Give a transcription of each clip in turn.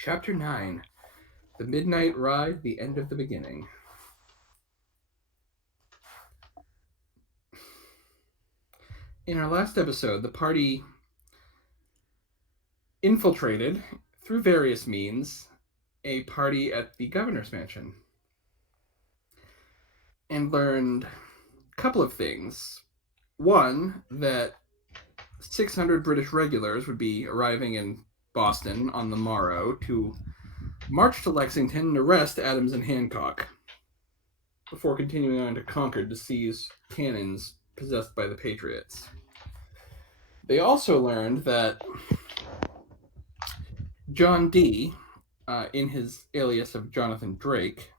Chapter 9, The Midnight Ride, The End of the Beginning. In our last episode, the party infiltrated, through various means, a party at the governor's mansion and learned a couple of things. One, that 600 British regulars would be arriving in Boston on the morrow to march to Lexington and arrest Adams and Hancock before continuing on to Concord to seize cannons possessed by the Patriots. They also learned that John Dee, in his alias of Jonathan Drake,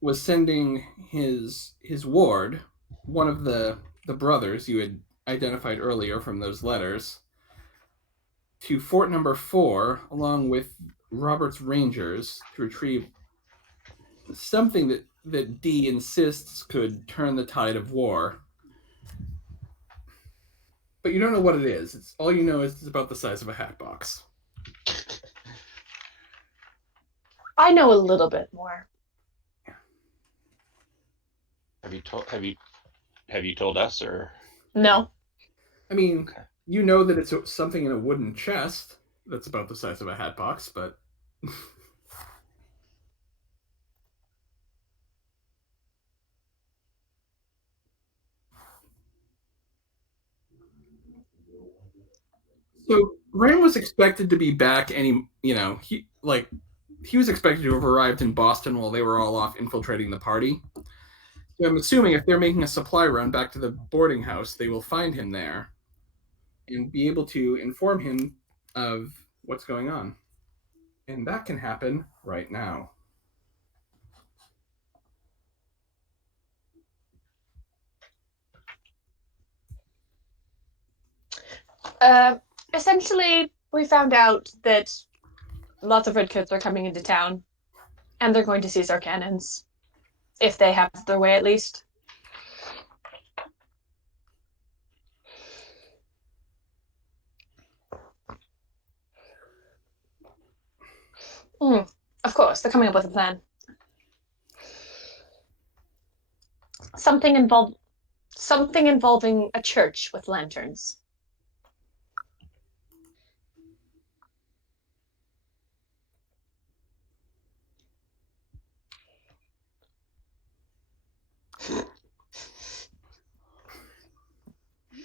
was sending his ward, one of the brothers you had identified earlier from those letters, to Fort Number 4, along with Robert's Rangers, to retrieve something that Dee insists could turn the tide of war. But you don't know what it is. It's all you know is it's about the size of a hat box. I know a little bit more. Have you told us, or No. I mean, you know that it's something in a wooden chest that's about the size of a hat box, but so Graham was expected to be back he was expected to have arrived in Boston while they were all off infiltrating the party. So I'm assuming if they're making a supply run back to the boarding house, they will find him there and be able to inform him of what's going on. And that can happen right now. Essentially, we found out that lots of redcoats are coming into town, and they're going to seize our cannons, if they have their way at least. Of course, they're coming up with a plan. Something involving a church with lanterns.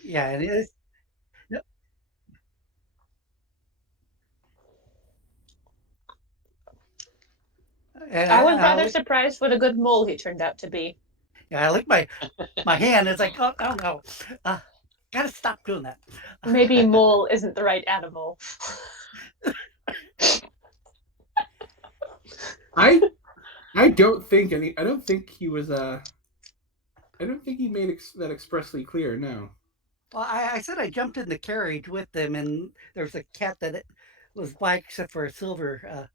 Yeah, it is. And I was rather surprised what a good mole he turned out to be. Yeah, I lick my hand. It's like, oh no, gotta stop doing that. Maybe mole isn't the right animal. I don't think he was I don't think he made that expressly clear. No. Well, I said I jumped in the carriage with them, and there's a cat that was black except for a silver.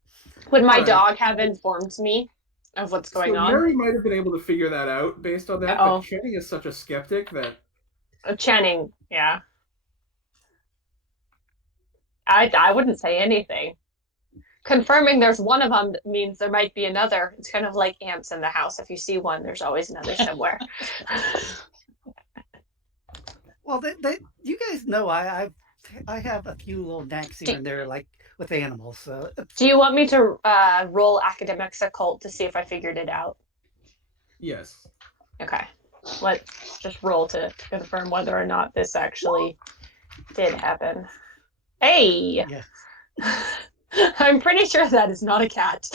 Would my dog have informed me of what's going on? Mary might have been able to figure that out based on that, but Channing is such a skeptic that... Channing, yeah. I wouldn't say anything. Confirming there's one of them means there might be another. It's kind of like ants in the house. If you see one, there's always another somewhere. Well, you guys know I have a few little knacks here and there, like with animals. So. Do you want me to roll academics occult to see if I figured it out? Yes. Okay. Let's just roll to confirm whether or not this actually did happen. Hey! Yeah. I'm pretty sure that is not a cat.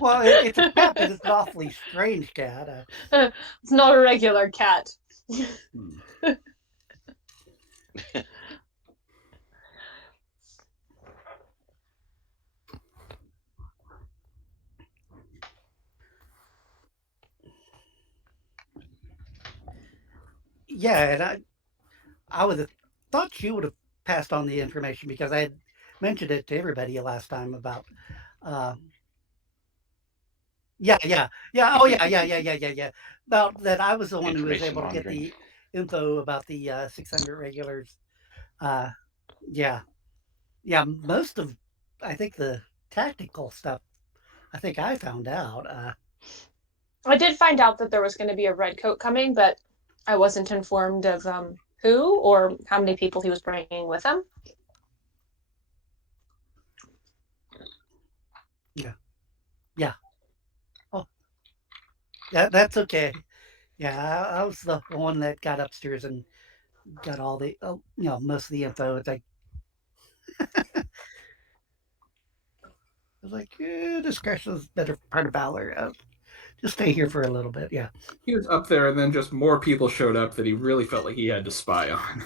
Well, it's a cat, but it's an awfully strange cat. It's not a regular cat. Yeah, and I would have thought she would have passed on the information because I had mentioned it to everybody last time about. Yeah. Oh, yeah. About that, I was the one who was able to get the info about the 600 regulars. Yeah. Most of I think the tactical stuff, I think I found out. I did find out that there was going to be a red coat coming, but I wasn't informed of who or how many people he was bringing with him. Yeah. Yeah. Oh, that's okay. Yeah, I was the one that got upstairs and got all the, most of the info. It's like, discretion is better part of valor. Just stay here for a little bit. Yeah. He was up there, and then just more people showed up that he really felt like he had to spy on.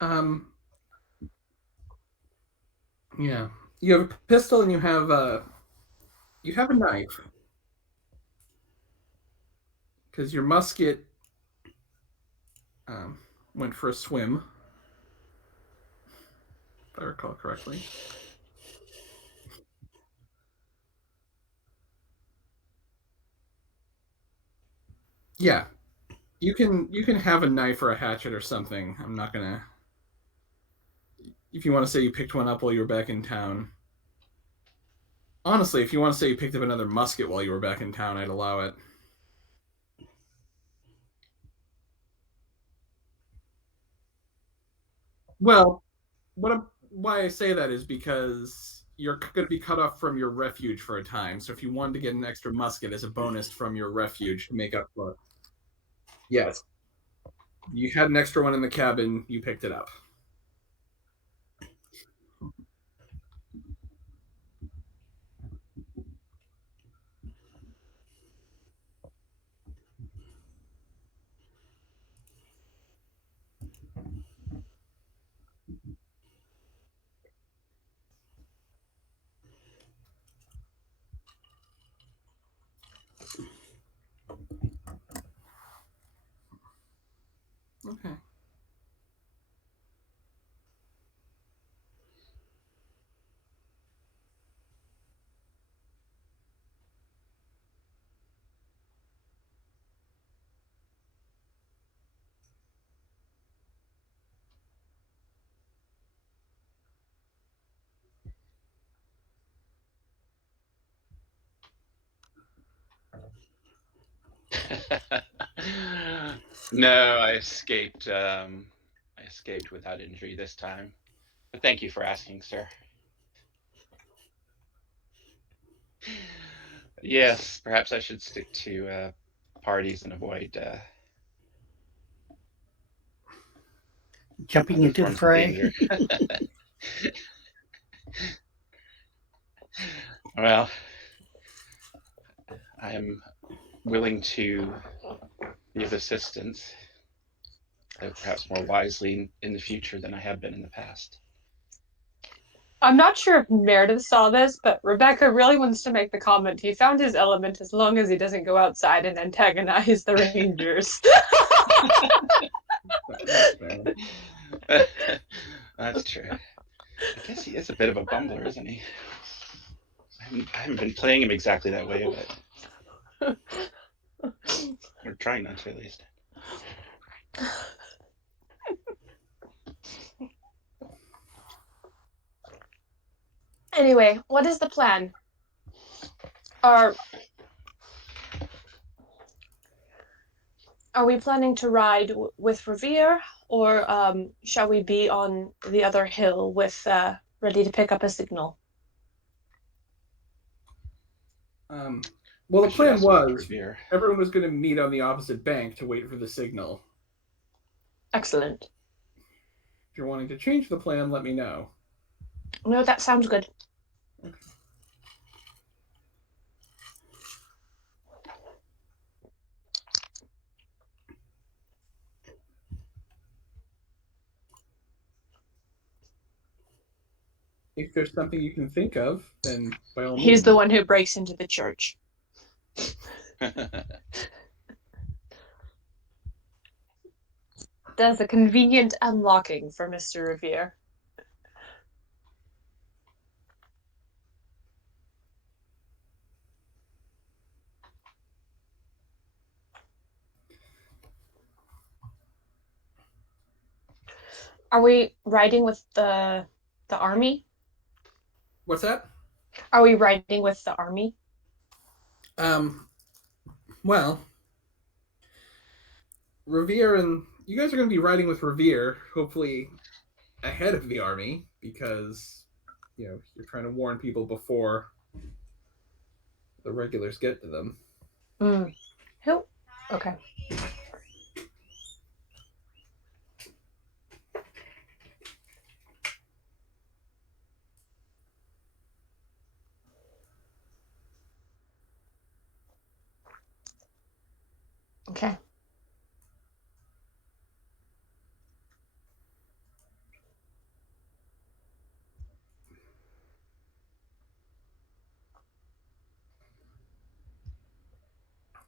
Um, yeah, you have a pistol and you have a knife because your musket um, went for a swim, if I recall correctly. Yeah, you can have a knife or a hatchet or something. I'm not gonna. If you want to say you picked one up while you were back in town, honestly, if you want to say you picked up another musket while you were back in town, I'd allow it. Well, why I say that is because you're going to be cut off from your refuge for a time. So if you wanted to get an extra musket as a bonus from your refuge to make up for it, yes, you had an extra one in the cabin, you picked it up. Okay. No, I escaped. I escaped without injury this time. But thank you for asking, sir. Yes, perhaps I should stick to parties and avoid Jumping other into the forms of fray. danger. Well, I am willing to be of assistance, though perhaps more wisely in the future than I have been in the past. I'm not sure if Meredith saw this, but Rebecca really wants to make the comment he found his element as long as he doesn't go outside and antagonize the Rangers. That's fair. That's true. I guess he is a bit of a bumbler, isn't he? I haven't been playing him exactly that way, but or trying not to at least. Anyway, what is the plan? Are are we planning to ride with Revere, or shall we be on the other hill with ready to pick up a signal? Well, I the should plan ask about was Revere. everyone was going to meet on the opposite bank to wait for the signal. Excellent. If you're wanting to change the plan, let me know. No, that sounds good. Okay. if there's something you can think of, then by all means. He's the one who breaks into the church. Does a convenient unlocking for Mr. Revere. Are we riding with the army? What's that? Are we riding with the army? Well, Revere and you guys are going to be riding with Revere, hopefully ahead of the army, because you're trying to warn people before the regulars get to them. Who? Okay. Okay.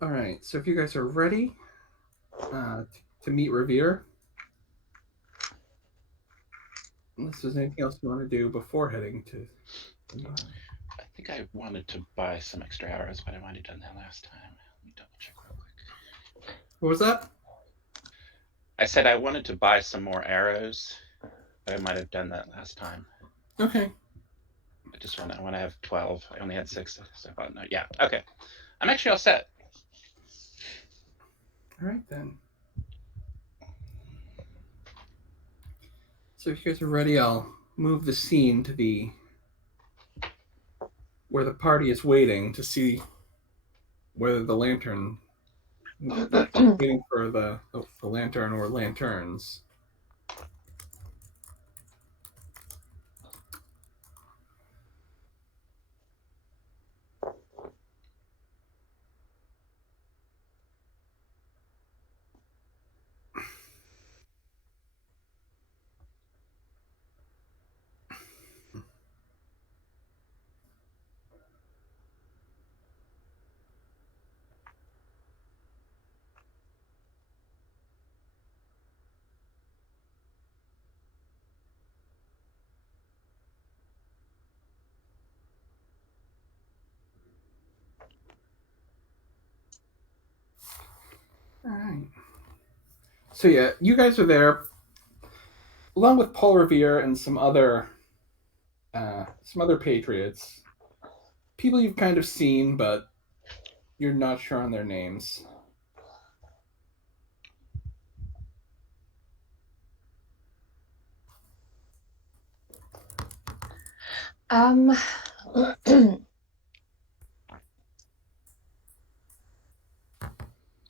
All right, so if you guys are ready to meet Revere, unless there's anything else you want to do before heading to. I think I wanted to buy some extra arrows, but I might have done that last time. Let me double check real quick. What was that? I said I wanted to buy some more arrows, but I might have done that last time. Okay. I want to have 12. I only had 6, so I thought, no, yeah, okay. I'm actually all set. All right, then. So if you guys are ready, I'll move the scene to where the party is waiting to see whether the lantern, waiting for the lantern or lanterns. All right. So yeah, you guys are there, along with Paul Revere and some other patriots, people you've kind of seen, but you're not sure on their names.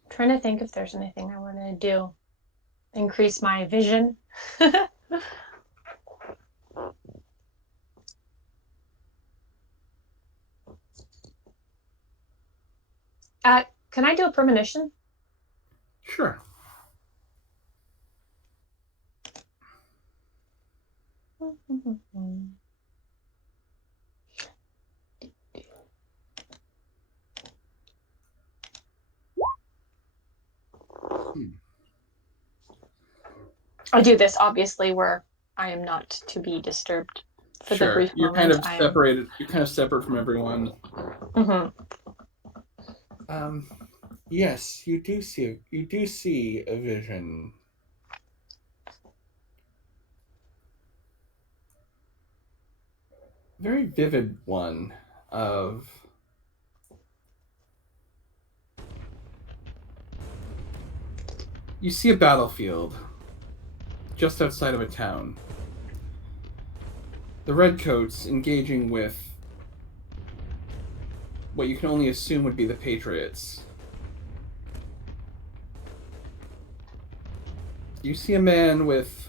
Trying to think if there's anything I want to do. Increase my vision. Can I do a premonition? Sure. I do this obviously where I am not to be disturbed for the brief You're moment. kind of separated. You're kind of separate from everyone. Yes, you do see a vision. Very vivid one of you see a battlefield just outside of a town. The redcoats engaging with what you can only assume would be the Patriots. You see a man with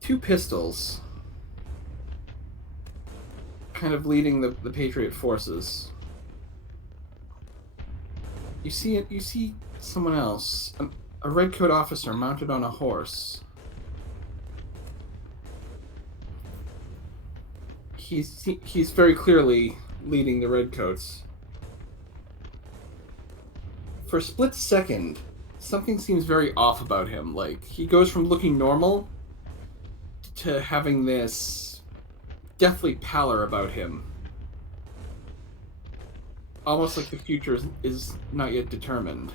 2 pistols kind of leading the Patriot forces. You see someone else, a redcoat officer mounted on a horse. he's very clearly leading the redcoats. For a split second, something seems very off about him. Like, he goes from looking normal to having this deathly pallor about him. Almost like the future is not yet determined.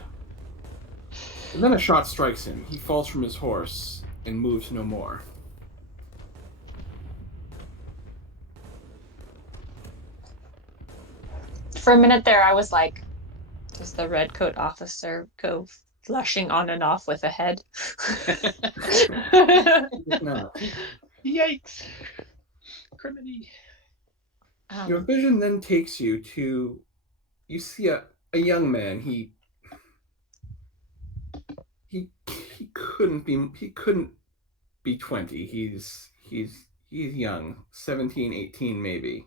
And then a shot strikes him. He falls from his horse and moves no more. For a minute there, I was like, does the redcoat officer go flushing on and off with a head? If not. Yikes! Criminy. Your vision then takes you to... You see a young man. He couldn't be 20. He's young, 17, 18 maybe.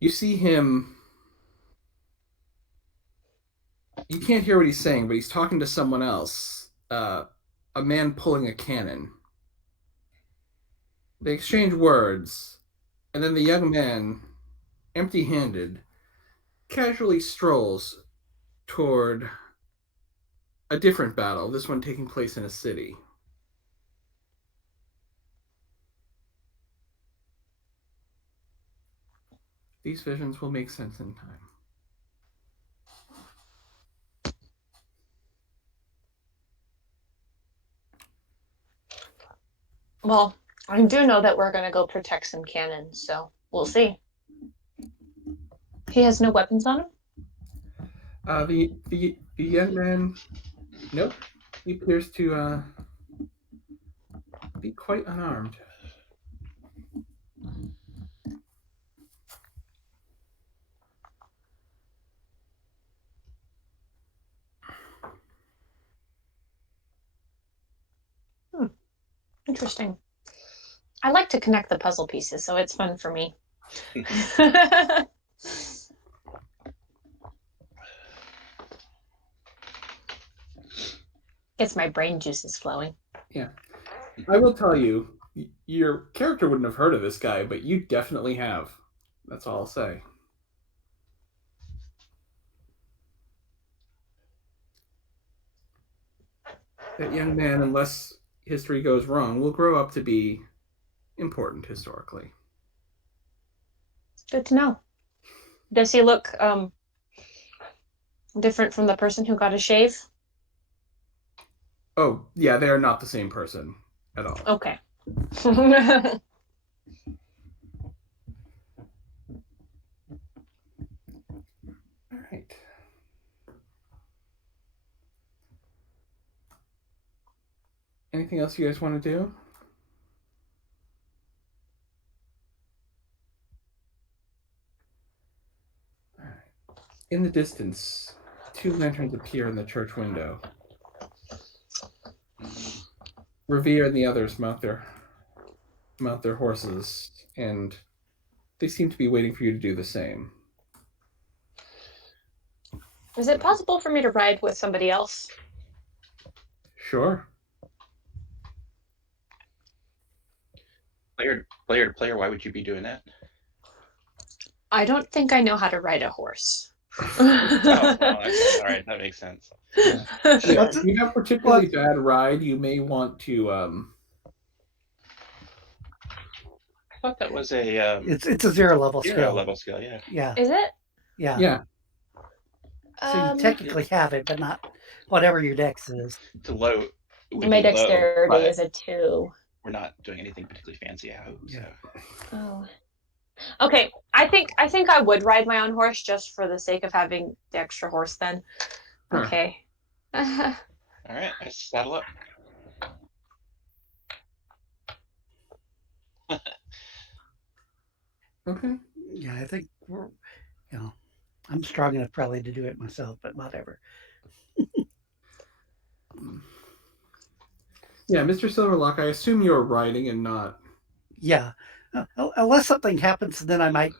You see him. You can't hear what he's saying, but he's talking to someone else. A man pulling a cannon. They exchange words, and then the young man, empty-handed, casually strolls toward a different battle, this one taking place in a city. These visions will make sense in time. Well, I do know that we're going to go protect some cannons, so we'll see. He has no weapons on him? The young man, nope, he appears to be quite unarmed. Interesting. I like to connect the puzzle pieces, so it's fun for me. Gets my brain juices flowing. Yeah. I will tell you, your character wouldn't have heard of this guy, but you definitely have. That's all I'll say. That young man, unless history goes wrong, will grow up to be important historically. Good to know. Does he look different from the person who got a shave? Oh, yeah, they are not the same person at all. Okay. All right. Anything else you guys want to do? All right. In the distance, two lanterns appear in the church window. Revere and the others mount their horses, and they seem to be waiting for you to do the same. Is it possible for me to ride with somebody else? Sure. Player to player, why would you be doing that? I don't think I know how to ride a horse. Oh, okay. All right, that makes sense. Yeah. If you have particularly bad ride, you may want to. I thought that was a It's a 0 level skill. level skill, yeah. Yeah. Is it? Yeah. Yeah. So you technically have it, but not whatever your dex is. It's a low. My dexterity is a 2. We're not doing anything particularly fancy, I hope. Yeah. So. Oh. Okay, I think I would ride my own horse just for the sake of having the extra horse then. Sure. Okay. All right, I saddle up. Okay. Yeah, I think I'm strong enough probably to do it myself, but whatever. Yeah, Mr. Silverlock, I assume you're riding and not. Yeah, unless something happens, then I might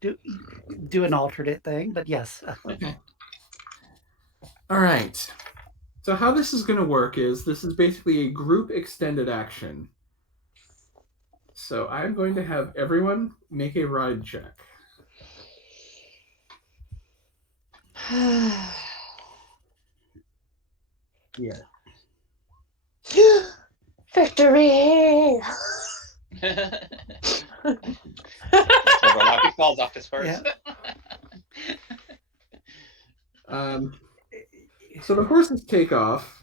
do an alternate thing. But yes. Okay. All right. So how this is going to work is this is basically a group extended action. So I'm going to have everyone make a ride check. Yeah. Victory! Silverlock falls off his horse. So the horses take off.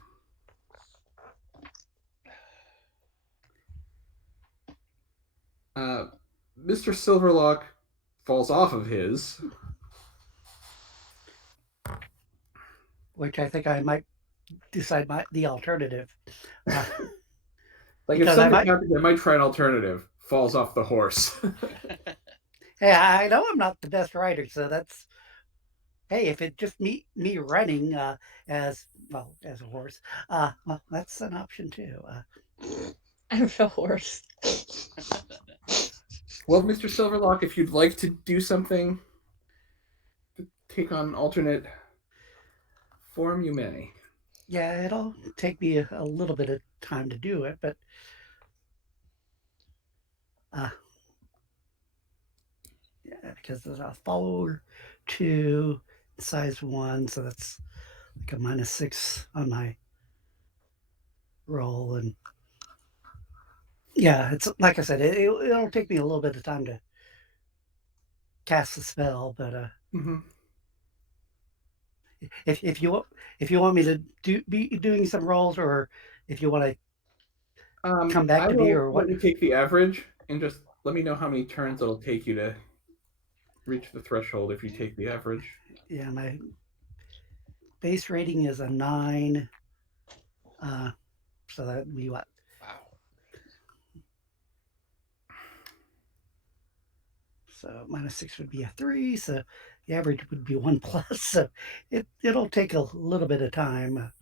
Mr. Silverlock falls off of his. Which I think I might decide the alternative. Like if Because something happens, I might try an alternative. Falls off the horse. Hey, I know I'm not the best rider, so that's. Hey, if it just me running as a horse, well, that's an option too. I'm a horse. Well, Mr. Silverlock, if you'd like to do something to take on an alternate form, you may. Yeah, it'll take me a little bit of time to do it, but yeah, because there's a follower 2, size 1, so that's like a -6 on my roll, and yeah, it's like I said, it'll take me a little bit of time to cast the spell, but Mm-hmm. if you want me to be doing some rolls, or if you want to come back to me, or what? Let you take the average and just let me know how many turns it'll take you to reach the threshold if you take the average. Yeah, my base rating is a 9. So that would be what? Wow. So -6 would be a 3. So the average would be 1 plus. So it'll take a little bit of time.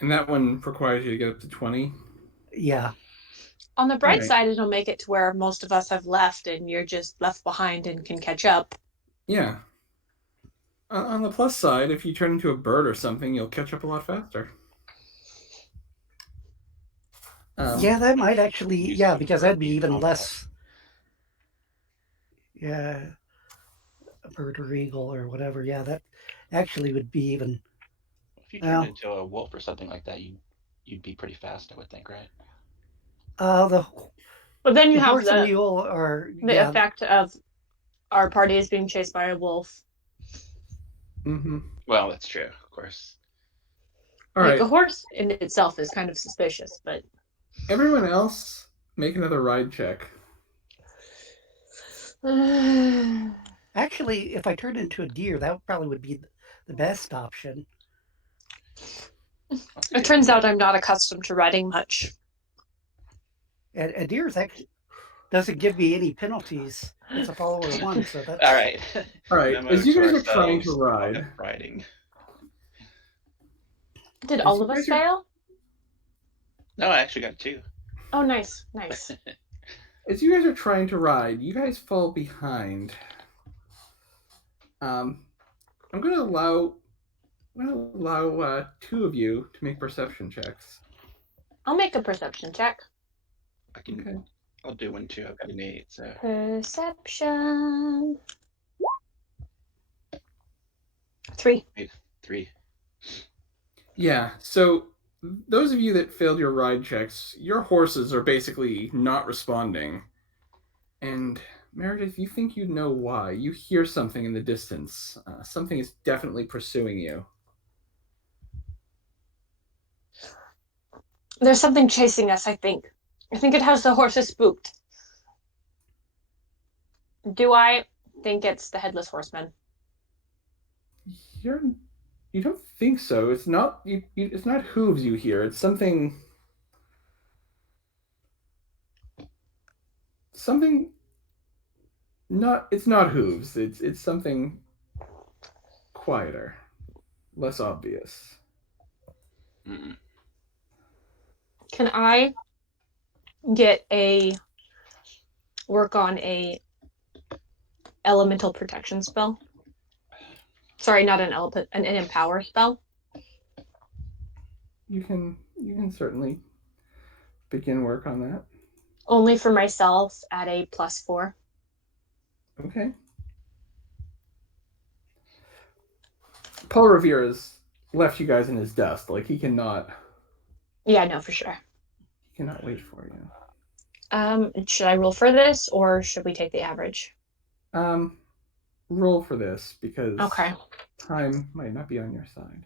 And that one requires you to get up to 20. Yeah. On the bright Right. side, it'll make it to where most of us have left and you're just left behind and can catch up. Yeah. On the plus side, if you turn into a bird or something, you'll catch up a lot faster. Yeah, that might actually, yeah, because that'd be even combat. less. Yeah, a bird or eagle or whatever. Yeah, that actually would be even. If you turned into a wolf or something like that, you'd be pretty fast, I would think, right? But then you have horse and mule are the effect of our party is being chased by a wolf. Mm-hmm. Well, that's true, of course. All like right. a horse in itself is kind of suspicious, but everyone else make another ride check. Actually, if I turned into a deer, that probably would be the best option. It turns out I'm not accustomed to riding much. A deer doesn't give me any penalties. It's a follower 1, so that's all right. All right. As you guys are trying to ride, riding. Did all of us fail? No, I actually got 2. Oh, nice, nice. As you guys are trying to ride, you guys fall behind. I'm going to allow 2 of you to make perception checks. I'll make a perception check. I can. Okay. I'll do 1 too. I've got an 8. So. Perception. 3. 3. Yeah. So those of you that failed your ride checks, your horses are basically not responding. And Meredith, you think you know why. You hear something in the distance. Something is definitely pursuing you. There's something chasing us, I think. I think it has the horses spooked. Do I think it's the Headless Horseman? You don't think so. It's not it's not hooves you hear. It's something not it's not hooves. It's something quieter, less obvious. Mm-mm. Can I get work on a elemental protection spell? Sorry, not an empower spell. You can certainly begin work on that. Only for myself at a +4. Okay. Paul Revere has left you guys in his dust. Like he cannot Yeah, no, for sure. wait for you. Should I roll for this or should we take the average? Roll for this because Okay. time might not be on your side.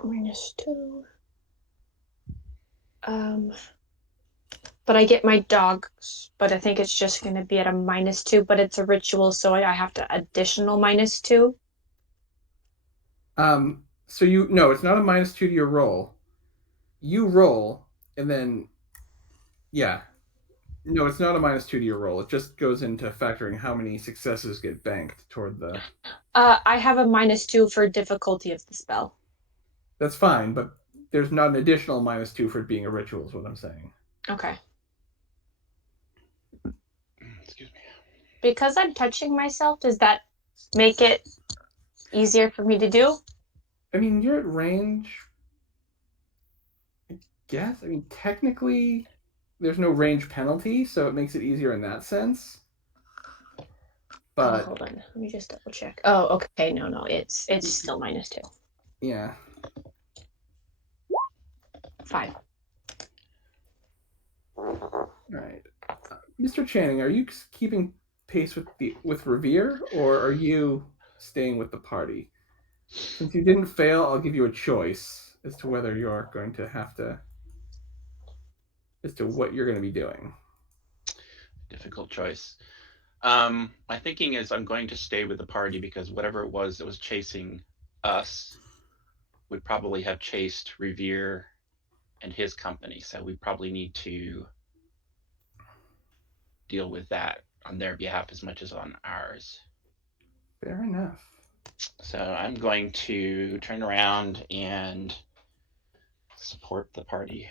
-2. But I get my dogs, but I think it's just going to be at a -2, but it's a ritual, so I have to additional -2. So no, it's not a -2 to your roll. You roll, and then yeah. No, it's not a -2 to your roll. It just goes into factoring how many successes get banked toward the. I have a -2 for difficulty of the spell. That's fine, but there's not an additional -2 for it being a ritual, is what I'm saying. Okay. Excuse me. Because I'm touching myself, does that make it easier for me to do? I mean, you're at range. I guess. I mean, technically, there's no range penalty, so it makes it easier in that sense. But hold on, let me just double check. Oh, okay, no, it's still -2. Yeah. 5. All right, Mr. Channing, are you keeping pace with Revere, or are you staying with the party? Since you didn't fail, I'll give you a choice as to whether you're going to have to, as to what you're going to be doing. Difficult choice. My thinking is I'm going to stay with the party because whatever it was that was chasing us would probably have chased Revere and his company. So we probably need to deal with that on their behalf as much as on ours. Fair enough. So I'm going to turn around and support the party.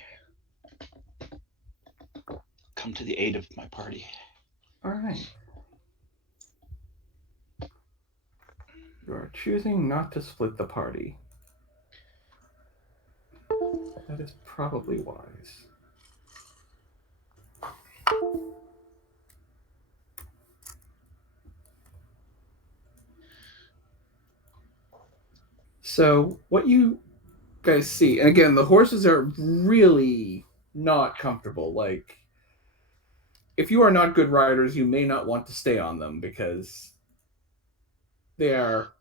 Come to the aid of my party. All right. You are choosing not to split the party. That is probably wise. So what you guys see, and again, the horses are really not comfortable. Like, if you are not good riders, you may not want to stay on them because they are.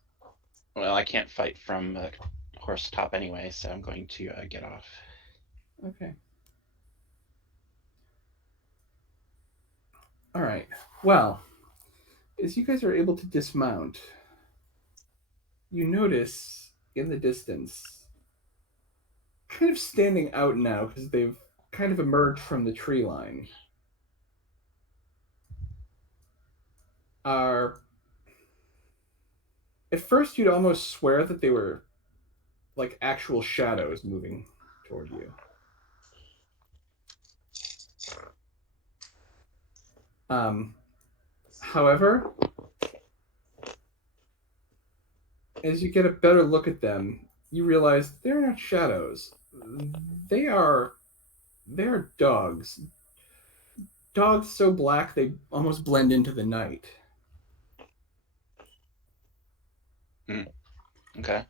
Well, I can't fight from a horse top anyway, so I'm going to get off. Okay. All right. Well, as you guys are able to dismount, you notice in the distance, kind of standing out now because they've kind of emerged from the tree line, are. At first, you'd almost swear that they were like actual shadows moving toward you. However, as you get a better look at them, you realize they're not shadows. They are they're dogs. Dogs so black they almost blend into the night. Okay.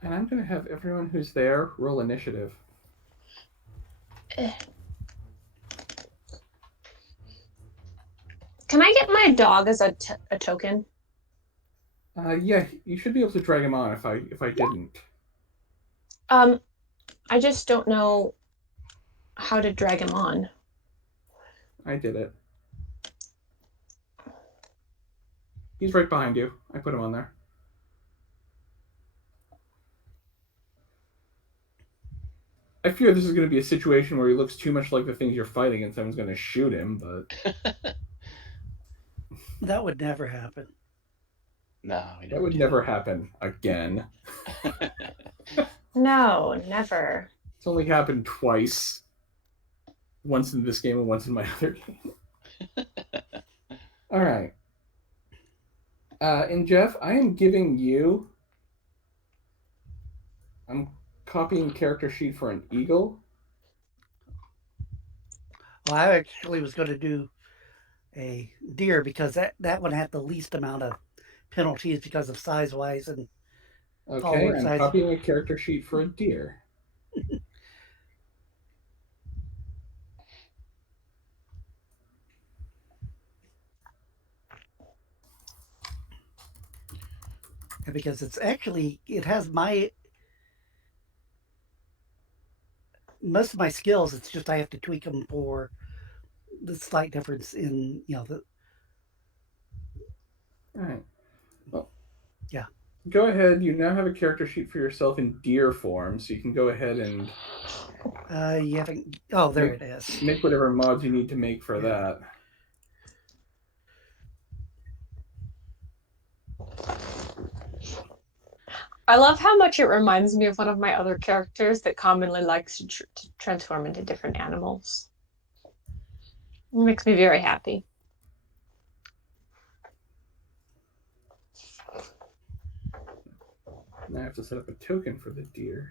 And I'm going to have everyone who's there roll initiative. Can I get my dog as a token? Yeah, you should be able to drag him on if I didn't. I just don't know how to drag him on. I did it. He's right behind you. I put him on there. I fear this is going to be a situation where he looks too much like the things you're fighting and someone's going to shoot him, but That would never happen. No, that would never happen again. No, never. It's only happened twice. once in this game and once in my other game. All right. And Jeff, I am giving you. I'm copying character sheet for an eagle. Well, I actually was going to do a deer because that one had the least amount of penalties because of size wise and Okay, follower I'm size. copying a character sheet for a deer. Because it has most of my skills. It's just I have to tweak them for the slight difference in the. All right. Well, Yeah. go ahead. You now have a character sheet for yourself in deer form, so you can go ahead and You haven't. Oh, there it is. make whatever mods you need to make for that. I love how much it reminds me of one of my other characters that commonly likes to transform into different animals. It makes me very happy. Now I have to set up a token for the deer.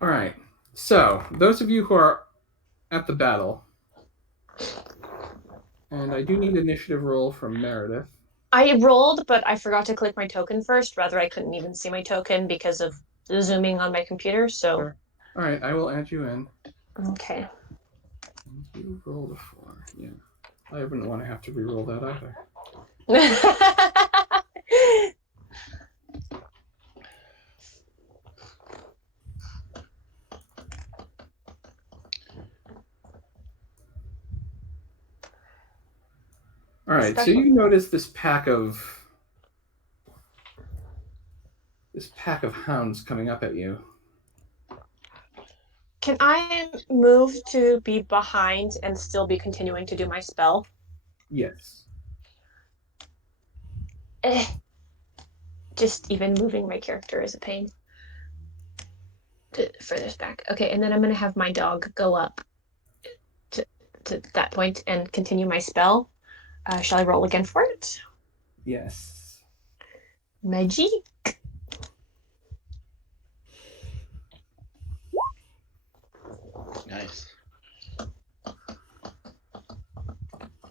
All right. So, those of you who are at the battle, and I do need initiative roll from Meredith. I rolled, but I forgot to click my token first. Rather, I couldn't even see my token because of the zooming on my computer. So, Sure. All right, I will add you in. okay. You rolled a 4. Yeah. I wouldn't want to have to re-roll that either. All right, so you notice this pack of hounds coming up at you. Can I move to be behind and still be continuing to do my spell? Yes. Just even moving my character is a pain. Furthest back. Okay, and then I'm going to have my dog go up to that point and continue my spell. Shall I roll again for it? Yes. Magic. Nice.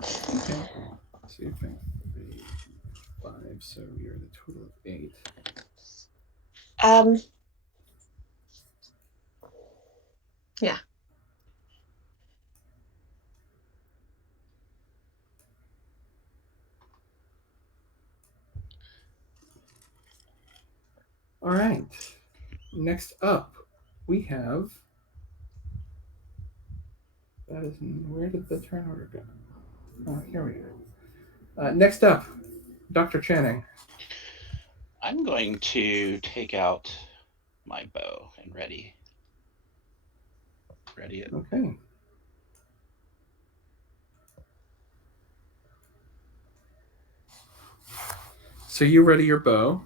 Okay. So you've got 3, 5, so you're the total of 8. Yeah. All right. Next up, we have. Where did the turn order go? Oh, here we go. Next up, Dr. Channing. I'm going to take out my bow and ready it. Okay. So you ready your bow.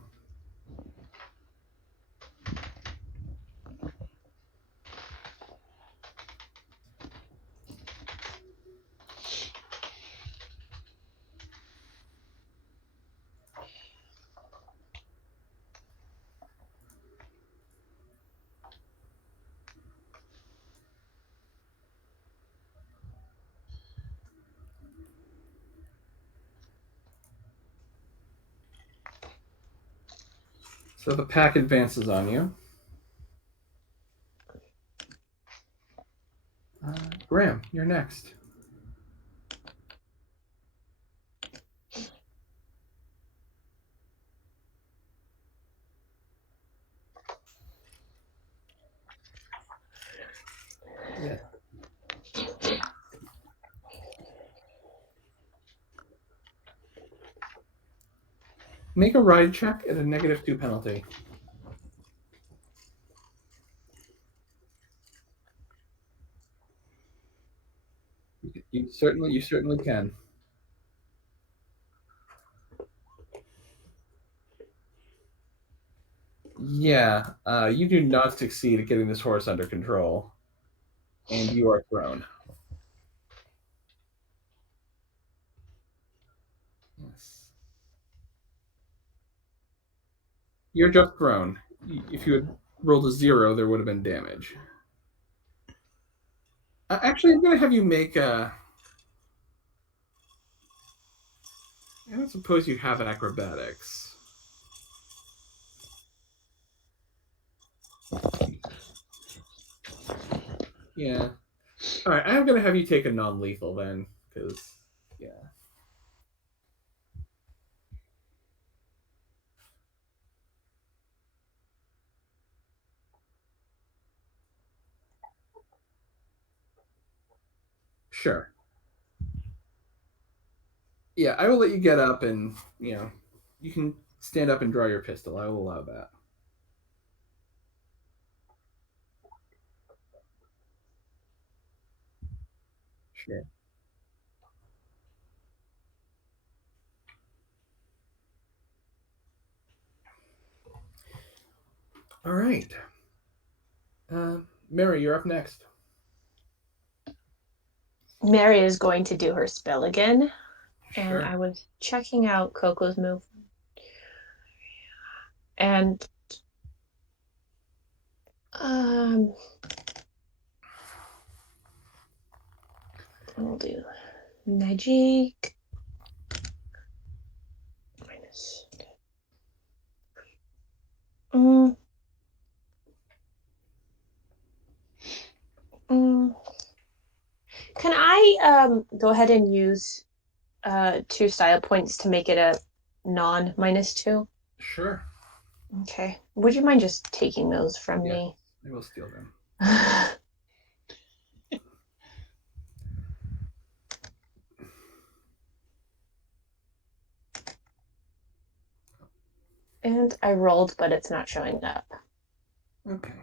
So the pack advances on you. Graham, you're next. Yeah. Make a ride check at a -2 penalty. You certainly can. Yeah, you do not succeed at getting this horse under control, and you are thrown. Yes. You're just thrown. If you had rolled a 0, there would have been damage. Actually, I'm going to have you make a... I don't suppose you have an acrobatics. Yeah. All right, I'm going to have you take a non-lethal then, because, yeah. Sure. Yeah, I will let you get up and, you can stand up and draw your pistol. I will allow that. Sure. All right. Mary, you're up next. Mary is going to do her spill again. Sure. And I was checking out Coco's move. And we'll do magic minus. Can I go ahead and use 2 style points to make it a non -2? Sure. Okay. Would you mind just taking those from me? I will steal them. And I rolled, but it's not showing up. Okay.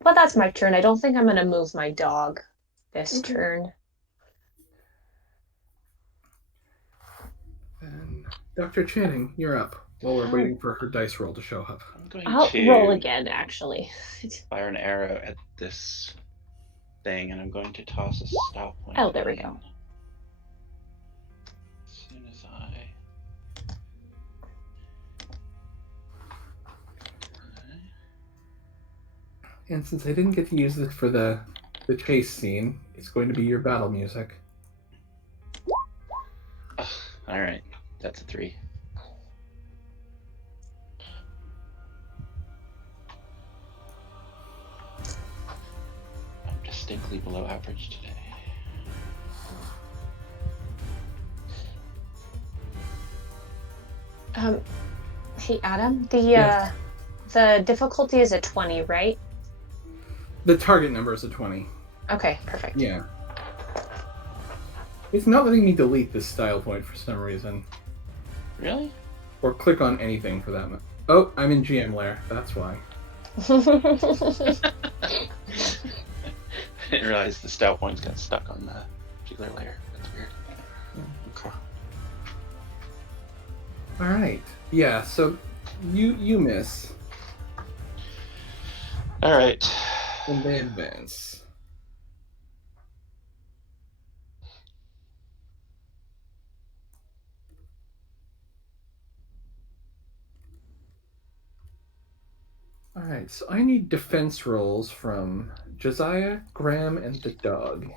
But that's my turn. I don't think I'm going to move my dog this turn. And Dr. Channing, you're up while we're waiting for her dice roll to show up. I'm going I'll to roll again, actually. fire an arrow at this thing, and I'm going to toss a style point. Oh, there we go. As soon as I... And since I didn't get to use it for the chase scene, it's going to be your battle music. Ugh, all right, that's a 3. I'm distinctly below average today. Hey Adam, Yes. the difficulty is a 20, right? The target number is a 20. Okay, perfect. Yeah. It's not letting me delete this style point for some reason. Really? Or click on anything for that. Oh, I'm in GM lair. That's why. I didn't realize the style points got stuck on the particular layer. That's weird. Okay. All right. Yeah. So you miss. All right. And they advance. All right. So I need defense rolls from Josiah, Graham, and the dog.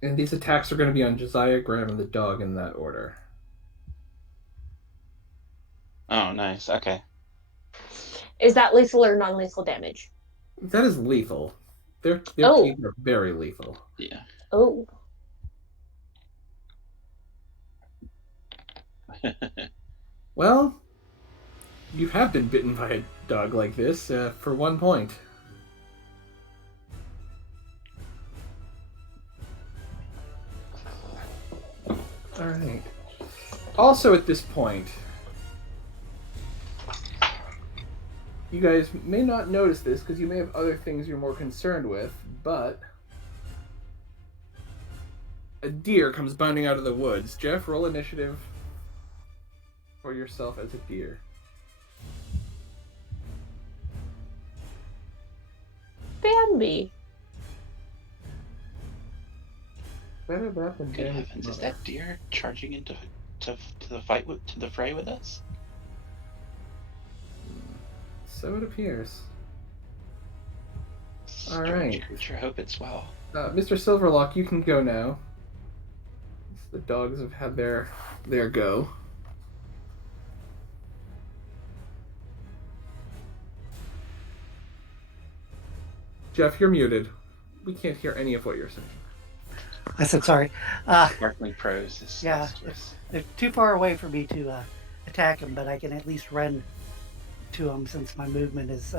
And these attacks are going to be on Josiah, Graham, and the dog in that order. Oh, nice. Okay. Is that lethal or non-lethal damage? That is lethal. Their Oh. teeth are very lethal. Yeah. Oh. Well, you have been bitten by a dog like this for 1 point. right. Also, at this point, you guys may not notice this because you may have other things you're more concerned with, but a deer comes bounding out of the woods. Jeff, roll initiative for yourself as a deer. Bambi. Better that than Good Bambi's heavens, is mother. that deer charging into to the fight to the fray with us? So it appears. All Strange right. creature. Hope it's well. Mr. Silverlock, you can go now. The dogs have had their go. Jeff, you're muted. We can't hear any of what you're saying. I said sorry. Sparkling prose is Yeah, lost to us. they're too far away for me to attack them, but I can at least run to them since my movement is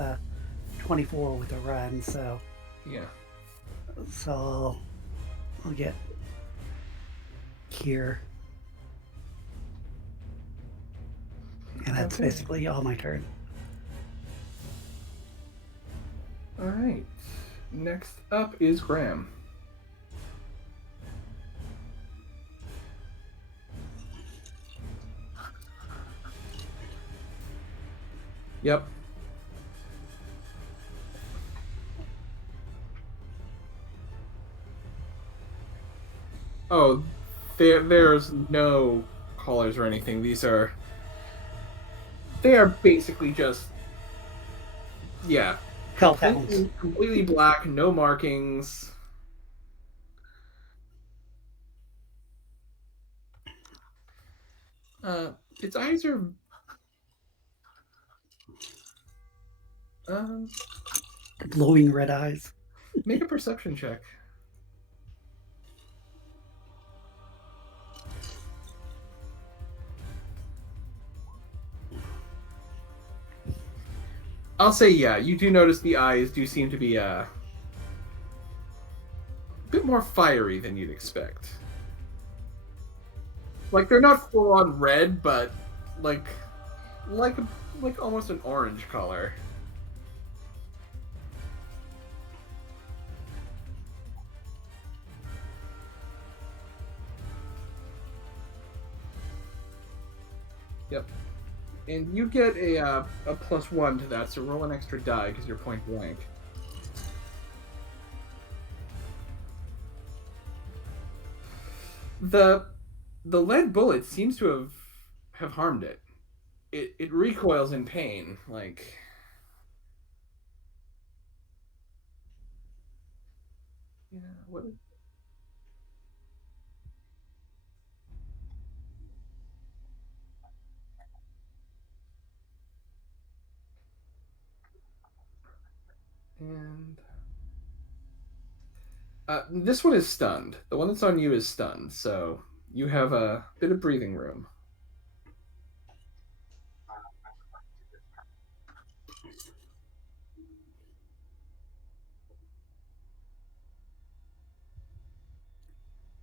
24 with a run. So Yeah. I'll get here, and that's Okay. basically all my turn. All right. Next up is Graham. Yep. Oh, there's no collars or anything. They are basically just, yeah, Hellhounds. completely black, no markings. Its eyes are Glowing red eyes. make a perception check. I'll say yeah, you do notice the eyes do seem to be a bit more fiery than you'd expect. Like they're not full on red, but like like almost an orange color. Yep. And you get a +1 to that, so roll an extra die because you're point blank. The lead bullet seems to have harmed it. It recoils in pain, like. Yeah, what? And this one is stunned. The one that's on you is stunned, so you have a bit of breathing room.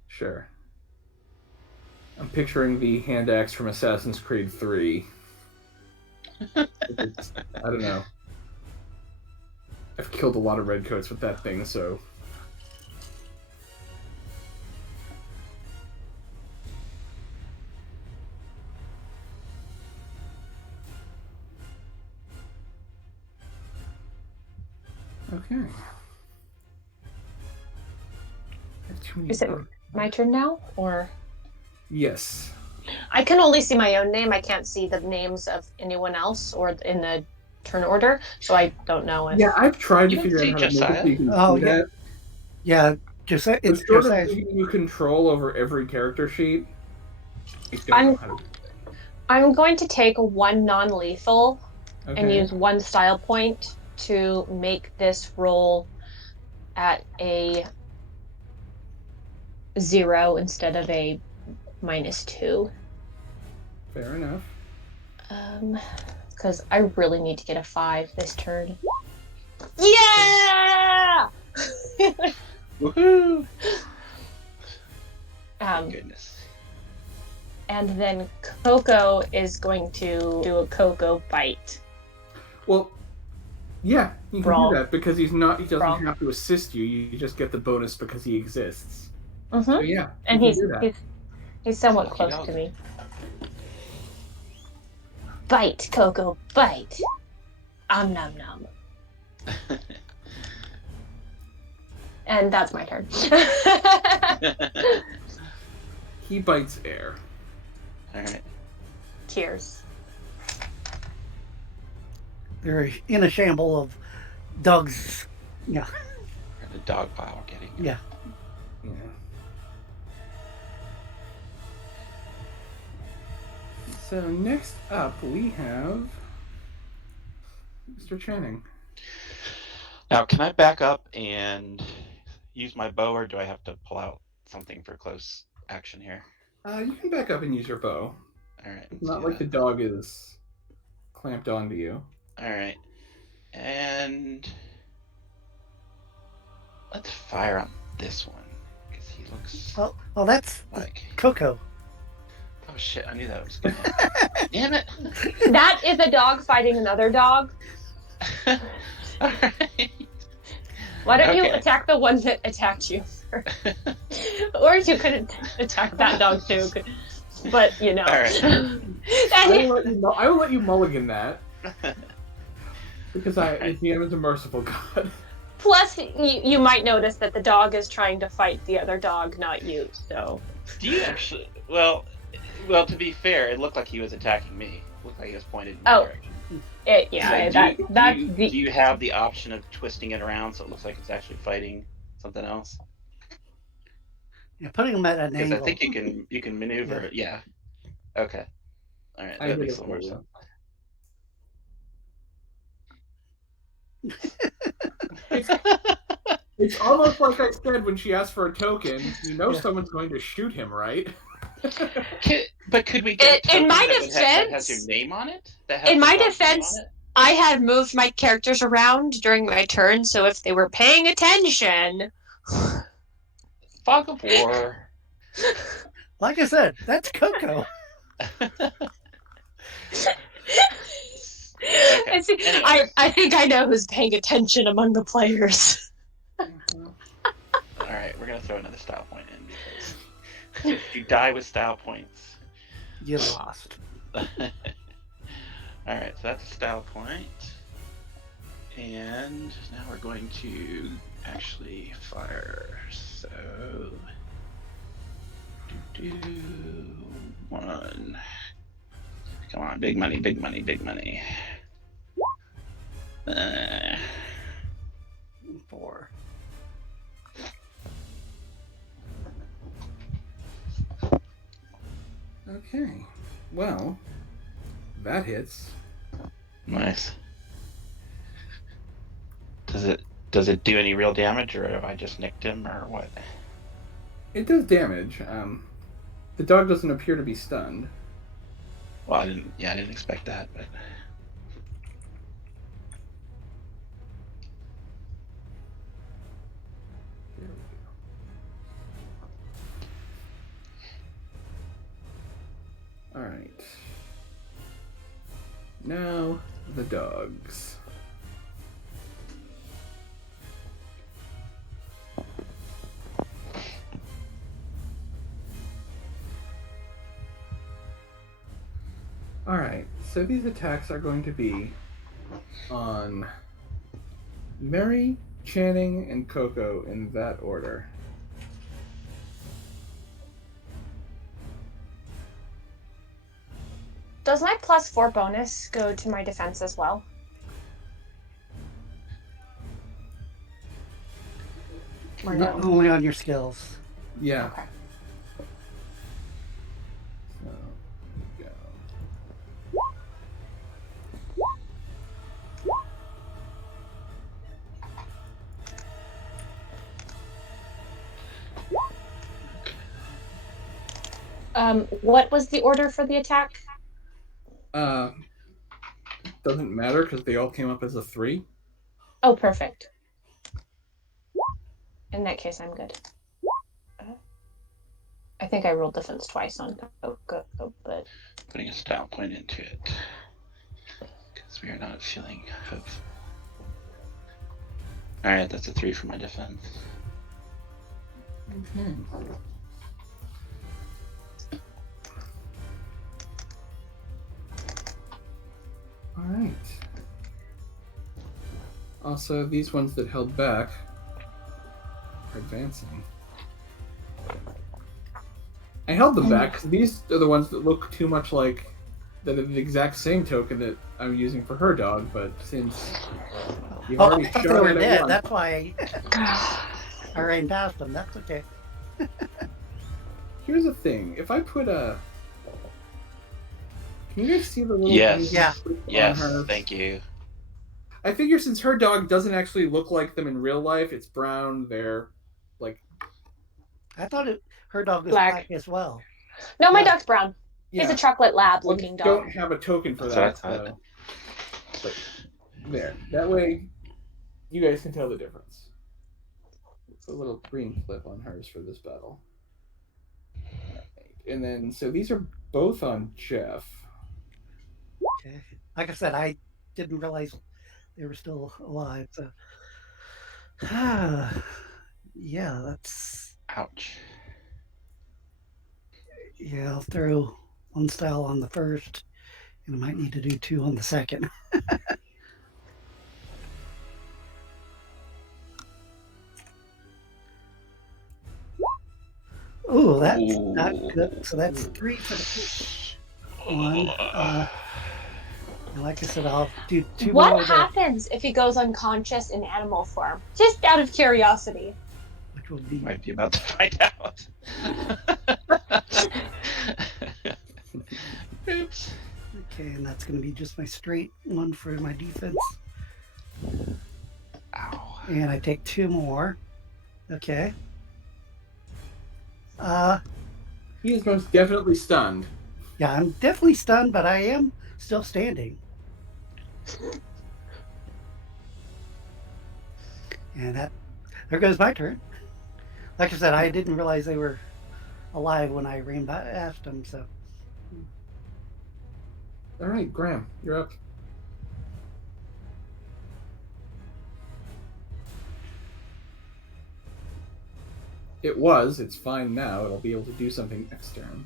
Sure. I'm picturing the hand axe from Assassin's Creed 3. I don't know. I've killed a lot of redcoats with that thing, so. Okay. Is it my turn now, or? Yes. I can only see my own name. I can't see the names of anyone else or in the turn order, so I don't know if. Yeah, I've tried to You figure don't out how to see make it so you can Oh, see yeah. that. Yeah, Josiah. It's It's sort of Josiah. giving you control over every character sheet. I don't know how to do I'm going to take one non-lethal that. and Okay. use one style point to make this roll at a 0 instead of a -2. Fair enough. Because I really need to get a 5 this turn. Yeah! Woohoo! um, Goodness. And then Coco is going to do a Coco bite. Well, yeah, you can Brawl. do that because he doesn't Brawl. have to assist you. You just get the bonus because he exists. Mm-hmm. So yeah, And you can do that. he's somewhat Lucky close dog. to me. Bite, Coco, bite. Nom nom. And that's my turn. He bites air. All right. Cheers. They're in a shamble of dogs. Yeah. The dog pile getting. Yeah. Yeah. So next up we have Mr. Channing. Now, can I back up and use my bow, or do I have to pull out something for close action here? You can back up and use your bow. All right. It's not like the dog is clamped onto you. All right. And let's fire on this one because he looks Well, that's like Coco. Oh shit! I knew that was gonna. Damn it! That is a dog fighting another dog. All right. Why don't you attack the one that attacked you first? Or you could attack that dog too. But you know. All right. I will let you mulligan that because DM is a merciful god. Plus, you might notice that the dog is trying to fight the other dog, not you. So. Do you actually? Well, to be fair, it looked like he was attacking me. It looked like he was pointed in my direction. Do you have the option of twisting it around so it looks like it's actually fighting something else? Yeah, putting them at an angle. Because I think you can maneuver it. Yeah. Okay. All right. That makes a little more sense. It's almost like I said when she asked for a token. You know someone's going to shoot him, right? But could we get in my defense, that has your name on it? In my defense, I had moved my characters around during my turn, so if they were paying attention. Fog of War. Like I said, that's Coco. Okay. I think I know who's paying attention among the players. All right, we're gonna throw another style point in because if you die with style points, you lost. All right, so that's a style point, and now we're going to actually fire. So, one. Come on, big money, big money, big money. 4. Okay. Well, that hits. Nice. Does it do any real damage, or have I just nicked him, or what? It does damage. The dog doesn't appear to be stunned. Well, I didn't expect that, but. All right. Now the dogs. All right. So these attacks are going to be on Mary, Channing, and Coco in that order. Does my +4 bonus go to my defense as well? Or no? Only on your skills. Yeah. Okay. So, go. What was the order for the attack? Doesn't matter because they all came up as a 3. Oh, perfect. In that case, I'm good. I think I rolled defense twice on Coco. putting a style point into it because we are not feeling of. All right, that's a 3 for my defense. Okay. All right. Also, these ones that held back are advancing. I held them back because these are the ones that look too much like the exact same token that I'm using for her dog, but since you've already I thought shot they were at it dead. once, That's why I ran past them. That's okay. here's the thing: if I put a, can you guys see the little Yes. Yeah. on Yes. her? Thank you. I figure since her dog doesn't actually look like them in real life, it's brown. They're like, I thought her dog was Black. black as well. No, my Yeah. dog's brown. He's yeah, a chocolate lab I looking don't dog. have a token for That's that. what I thought. So, but there. That way, you guys can tell the difference. It's a little green clip on hers for this battle. Right. And then, so these are both on Jeff. Okay. Like I said, I didn't realize they were still alive. So, yeah, that's Ouch. yeah. I'll throw one style on the first, and I might need to do 2 on the second. Oh, that's not good. So that's 3 for the one. And like I said, I'll do 2 more. What happens if he goes unconscious in animal form? Just out of curiosity. Which will be Might be about to find out. Oops. okay, and that's going to be just my straight one for my defense. Ow. And I take 2 more. Okay. He is most definitely stunned. Yeah, I'm definitely stunned, but I am still standing. And there goes my turn. Like I said, I didn't realize they were alive when I ran past them. So All right, Graham, you're up. It was. It's fine now. It'll be able to do something next turn.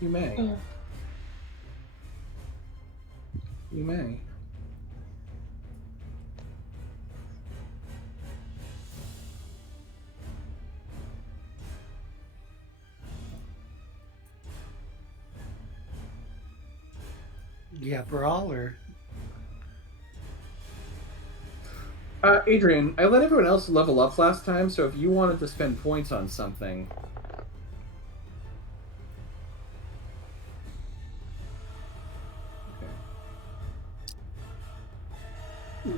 You may. You may. yeah, brawl or Adrian, I let everyone else level up last time, so if you wanted to spend points on something. Okay.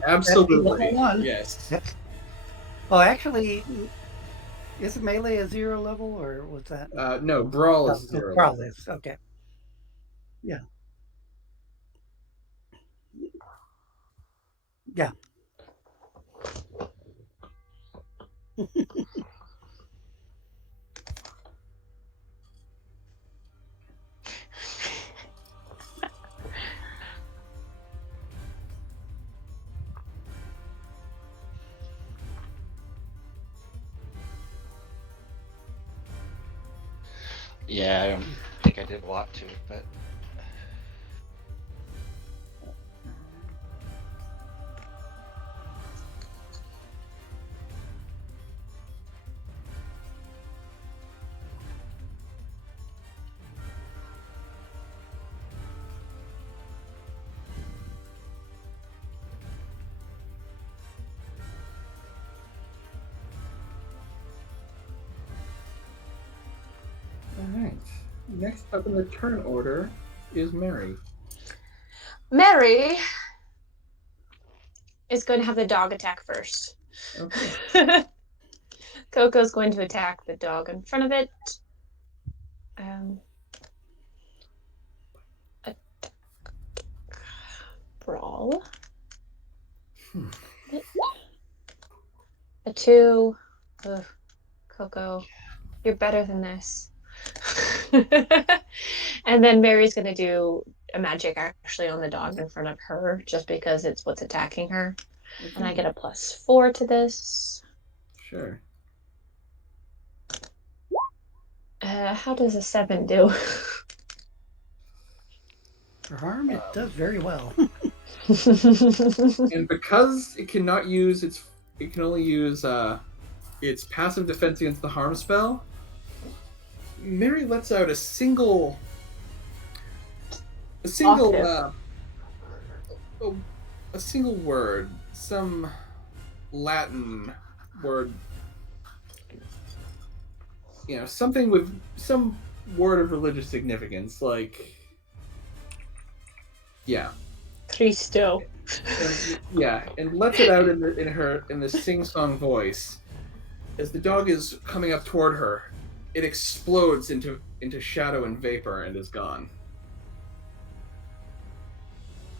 Absolutely. level 1. Yes. Yep. Oh, actually, is it melee a 0 level or was that? No, Brawl is No, 0. brawl is okay. Yeah. Yeah. Yeah, I don't think I did a lot to it, but All right. Next up in the turn order is Mary. Mary is going to have the dog attack first. Okay. Coco's going to attack the dog in front of it. crawl. Hmm. A 2. Ugh, Coco, you're better than this. And then Mary's gonna do a magic actually on the dog in front of her, just because it's what's attacking her. And I Okay. get a +4 to this. Sure. How does a 7 do? For harm, it does very well. And because it cannot use it can only use its passive defense against the harm spell. Mary lets out a single Octave. Oh, a single word, some Latin word, something with some word of religious significance, like, yeah, Cristo. and lets it out in this sing-song voice. As the dog is coming up toward her, it explodes into shadow and vapor and is gone.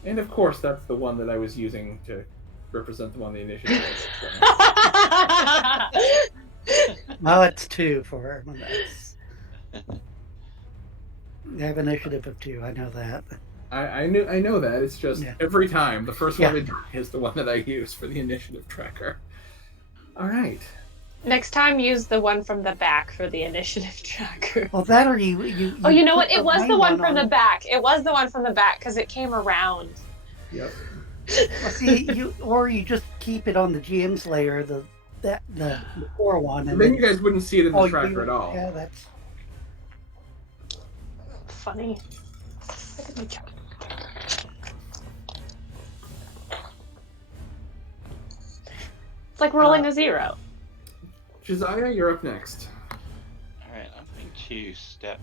And of course, that's the one that I was using to represent them on the initiative. Well, it's 2 for her. That's... They have initiative of 2. I know that. I know that. It's just every time the first one they die is the one that I use for the initiative tracker. All right. Next time, use the one from the back for the initiative tracker. Well, that or you oh, you know what? It was the one from the back. It was the one from the back because it came around. Yep. Well, see, you just keep it on the GM's layer, the core one, and then you guys wouldn't see it in the tracker at all. Yeah, that's funny. Look at me check. It's like rolling a 0. Josiah, you're up next. Alright, I'm going to step.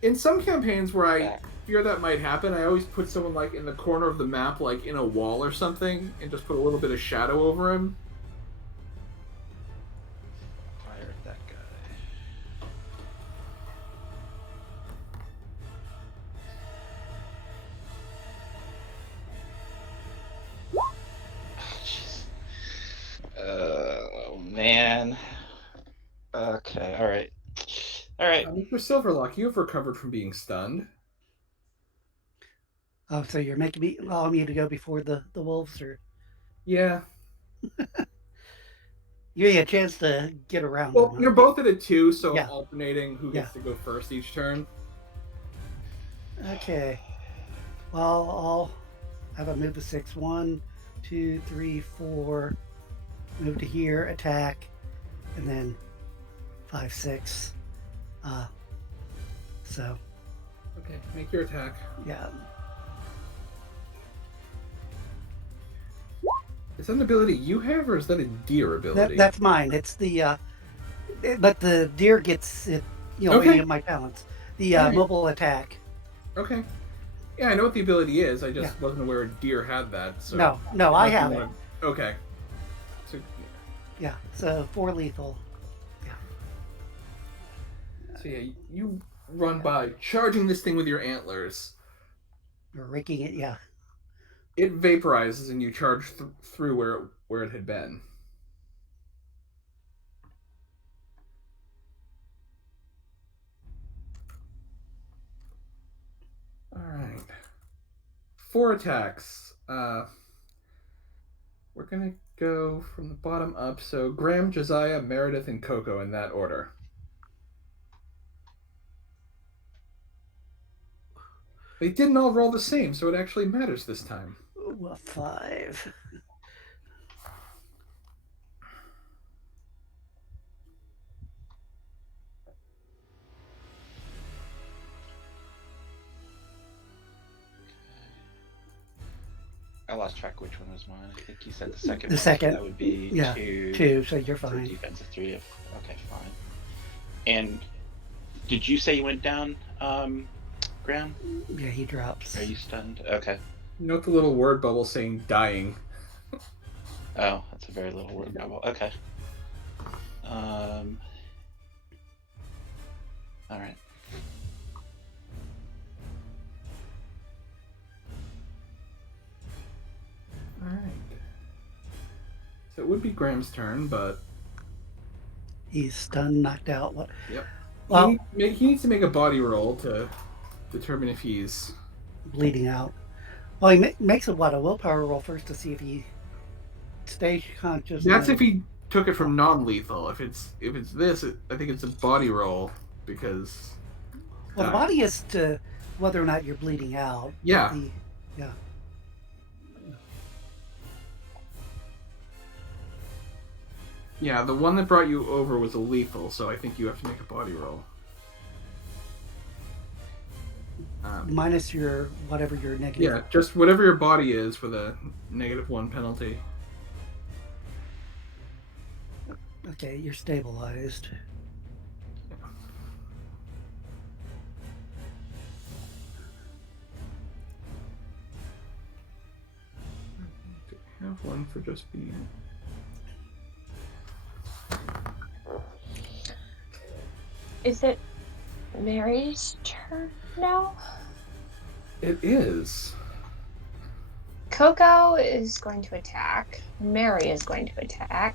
In some campaigns where I back. fear that might happen, I always put someone like in the corner of the map, like in a wall or something, and just put a little bit of shadow over him. Fire at that guy. Oh man. Okay, alright. Alright. Mr. Silverlock, you have recovered from being stunned. Oh, so you're allowing me to go before the wolves, or Yeah. you get a chance to get around Well, them. you're both at a 2, so Yeah. alternating who gets to go first each turn. Okay. Well, I'll have a move to 6. 1, 2, 3, 4. Move to here, attack, and then 5, 6. So. Okay, make your attack. Yeah. Is that an ability you have, or is that a deer ability? That's mine. It's the but the deer gets it, any of my talents. The mobile attack. Okay. Yeah, I know what the ability is. I just wasn't aware deer had that. So no, I have it. Okay. So, yeah, so 4 lethal. Yeah. So yeah, you run by, charging this thing with your antlers. Or raking it, yeah. It vaporizes and you charge through where it had been. All right. 4 attacks. We're gonna go from the bottom up. So Graham, Josiah, Meredith, and Coco in that order. They didn't all roll the same, so it actually matters this time. Ooh, a 5. I lost track which one was mine. I think you said the second The one. second. So that would be 2. 2, so you're For fine. defensive 3. Okay, fine. And did you say you went down, Graham? Yeah, he drops. Are you stunned? Okay. Note the little word bubble saying dying. Oh, that's a very little word bubble. Okay. Alright. It would be Graham's turn, but He's stunned, knocked out. What? yep. Well, He needs to make a body roll to determine if he's bleeding out. Well, he makes a willpower roll first to see if he stays conscious. That's if he took it from non-lethal. If it's this, I think it's a body roll because. Well, the body is to whether or not you're bleeding out. Yeah. Yeah. Yeah, the one that brought you over was a lethal, so I think you have to make a body roll. Minus your whatever your negative. Yeah, just whatever your body is for the -1 penalty. Okay, you're stabilized. I have one for just being. Is it Mary's turn now? It is. Coco is going to attack. Mary is going to attack.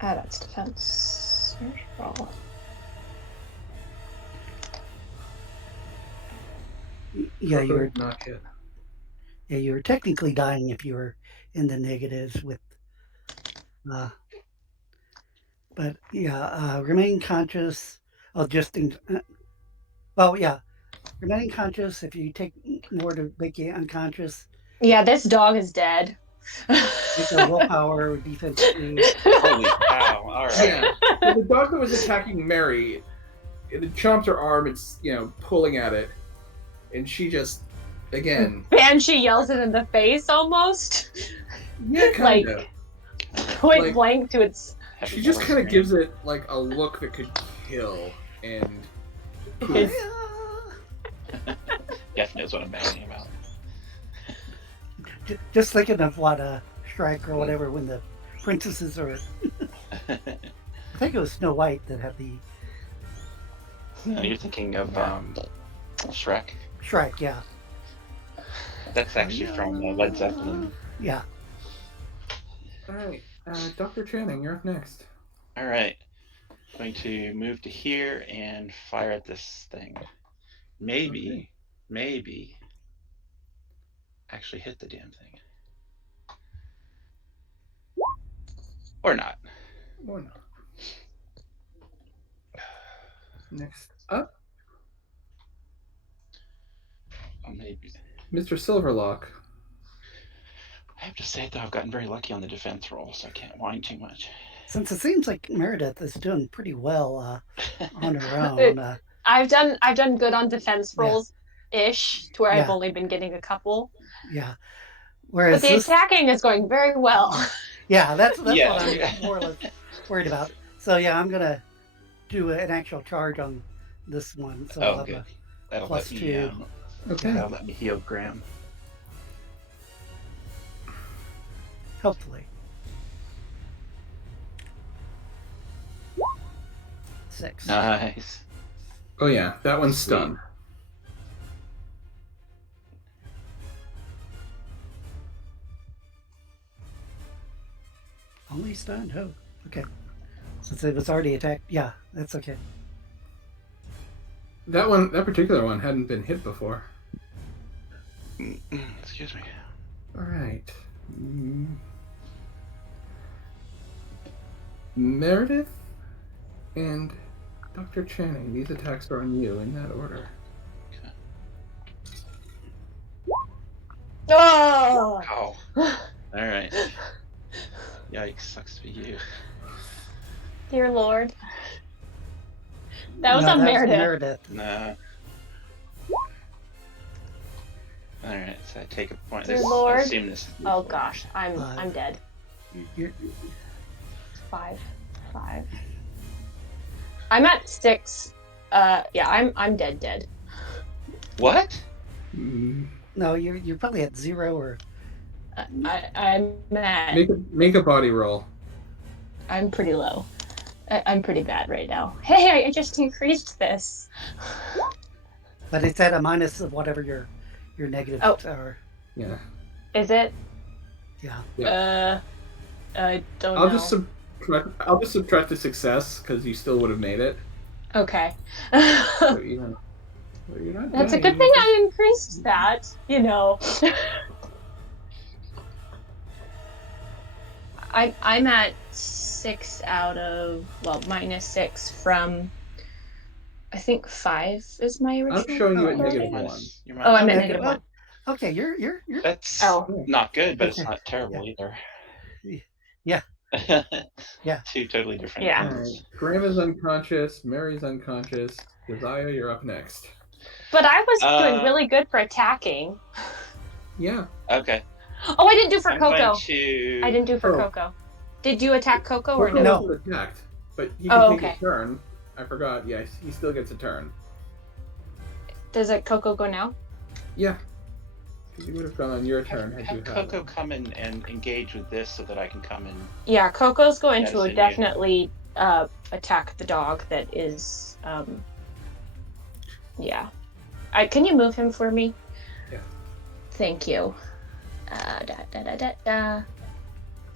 That's defense. Roll. Yeah, you were not hit. Yeah, you were technically dying if you were in the negatives with. But yeah, remain conscious. Oh, just in. Well, yeah, remaining conscious. If you take more to make you unconscious. Yeah, this dog is dead. It's a willpower or defense 3. Holy cow! All right. Yeah. So the dog that was attacking Mary, it chomps her arm. It's pulling at it, and she just again. Banshee yells it in the face almost. Yeah, kind of. Point blank to its. She just kind of gives it like a look that could kill, and Jeff knows what I'm banging about. Just thinking of what Strike or whatever when the princesses are. I think it was Snow White that had the. No, you're thinking of Shrek. Shrek, yeah. That's actually from Led Zeppelin. Yeah. All right, Dr. Channing, you're up next. All right, going to move to here and fire at this thing. Maybe actually hit the damn thing, or not. Or not. Next up, Maybe. Mr. Silverlock. I have to say though, I've gotten very lucky on the defense roll, so I can't whine too much. Since it seems like Meredith is doing pretty well on her own. I've done good on defense rolls ish to where I've only been getting a couple. Yeah. Whereas but the attacking is going very well. Yeah, that's what I'm more or less worried about. So yeah, I'm gonna do an actual charge on this one. So I'll have good. That'll plus let 2. Me, Okay. That'll let me heal Graham. Hopefully. 6. Nice. Oh yeah, that one's stunned. Only stunned? Oh, okay. Since it was already attacked, yeah, that's okay. That particular one hadn't been hit before. Excuse me. All right. Meredith and Dr. Channing, these attacks are on you in that order. Okay. Oh! Ow. All right. Yikes, sucks to be you. Dear Lord. That was on Meredith. Nah. Alright, so I take a point. Dear Lord. I assume this. Oh gosh, I'm dead. You're 5. I'm at 6. Yeah, I'm dead. What? No, you're probably at 0 or. I'm at. Make a body roll. I'm pretty low. I'm pretty bad right now. Hey, I just increased this. But it's at a minus of whatever your negatives are. Yeah. Is it? Yeah. I don't I'll know. just subtract the success because you still would have made it. Okay. So, you know, you're not That's a dying, good thing you're just- I increased that, you know. I'm at 6 out of, well, -6 from, I think 5 is my original. I'm showing you at ability. -1. You're Oh, I'm at minus- -1. Okay, you're That's Oh. not good, but it's Okay. not terrible either. Yeah. Yeah. Two totally different Yeah. Alright, things. Graham is unconscious, Mary's unconscious, Josiah, you're up next. But I was doing really good for attacking. Yeah. Okay. Oh, I didn't do for I'm going Coco. to. I didn't do for Oh. Coco. Did you attack Coco or Coco no? wasn't attacked, but he Oh, can take okay. a turn. I forgot, yeah, he still gets a turn. Does it Coco go now? Yeah. Because he would have gone on your turn had you Have had Coco one. come in and engage with this so that I can come in. Yeah, Coco's going Yes, to and definitely attack the dog that is yeah. Can you move him for me? Yeah. Thank you.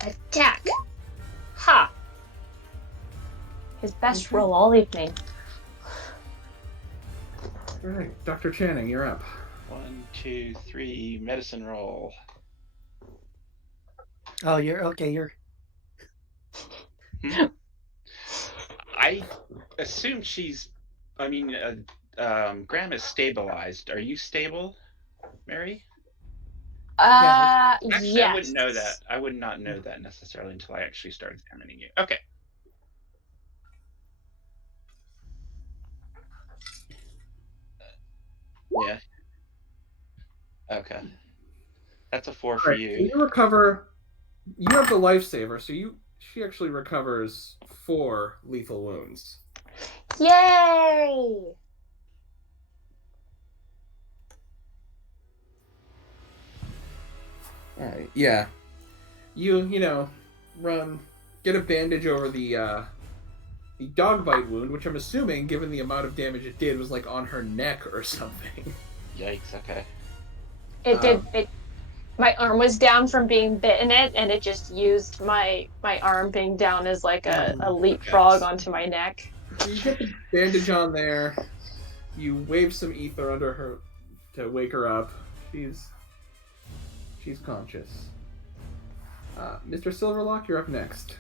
Attack. Ha. His best Okay. roll all evening. Alright, Dr. Channing, you're up. 1, 2, 3, medicine roll. Oh, you're okay. You're I assume she's. I mean, Graham is stabilized. Are you stable, Mary? Actually, Yes. I wouldn't know that. I would not know that necessarily until I actually start examining you. Okay. Yeah. Okay. That's a 4 for Alright, you. so you recover. You have the lifesaver, so she actually recovers 4 lethal wounds. Yay! Alright, yeah. You know, run, get a bandage over the dog bite wound, which I'm assuming, given the amount of damage it did, was like on her neck or something. Yikes. Okay. It did. My arm was down from being bitten it, and it just used my arm being down as like a leapfrog onto my neck. So you get the bandage on there. You wave some ether under her to wake her up. She's conscious. Mr. Silverlock, you're up next.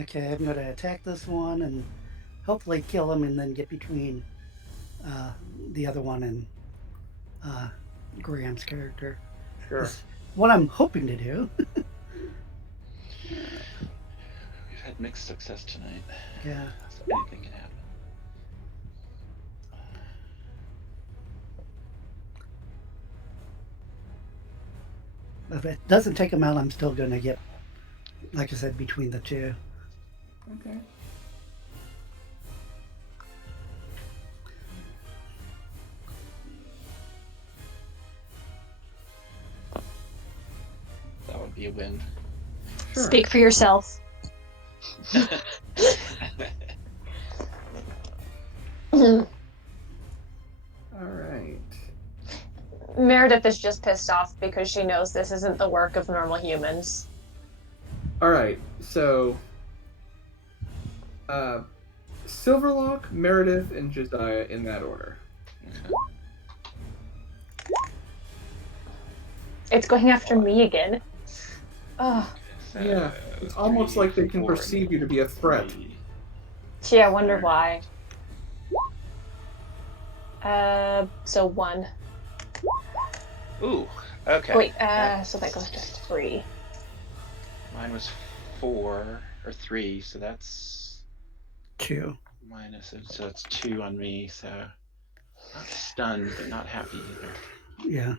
okay. I'm gonna attack this one and hopefully kill him, and then get between the other one and Graham's character. Sure. That's what I'm hoping to do. We've had mixed success tonight. Yeah. So anything can happen. If it doesn't take him out, I'm still gonna get, like I said, between the two. Okay. That would be a win. Sure. Speak for yourself. Alright. Meredith is just pissed off because she knows this isn't the work of normal humans. Alright, so Silverlock, Meredith, and Josiah in that order. It's going after me again. Oh, So, Yeah, it's almost 3, like they can 4, perceive you to be a threat. 3. gee, I wonder why. So 1. Ooh. Okay. Wait, so that goes to 3. Mine was 4 or 3, so that's 2. minus. So it's 2 on me. So not stunned, but not happy either. Yeah.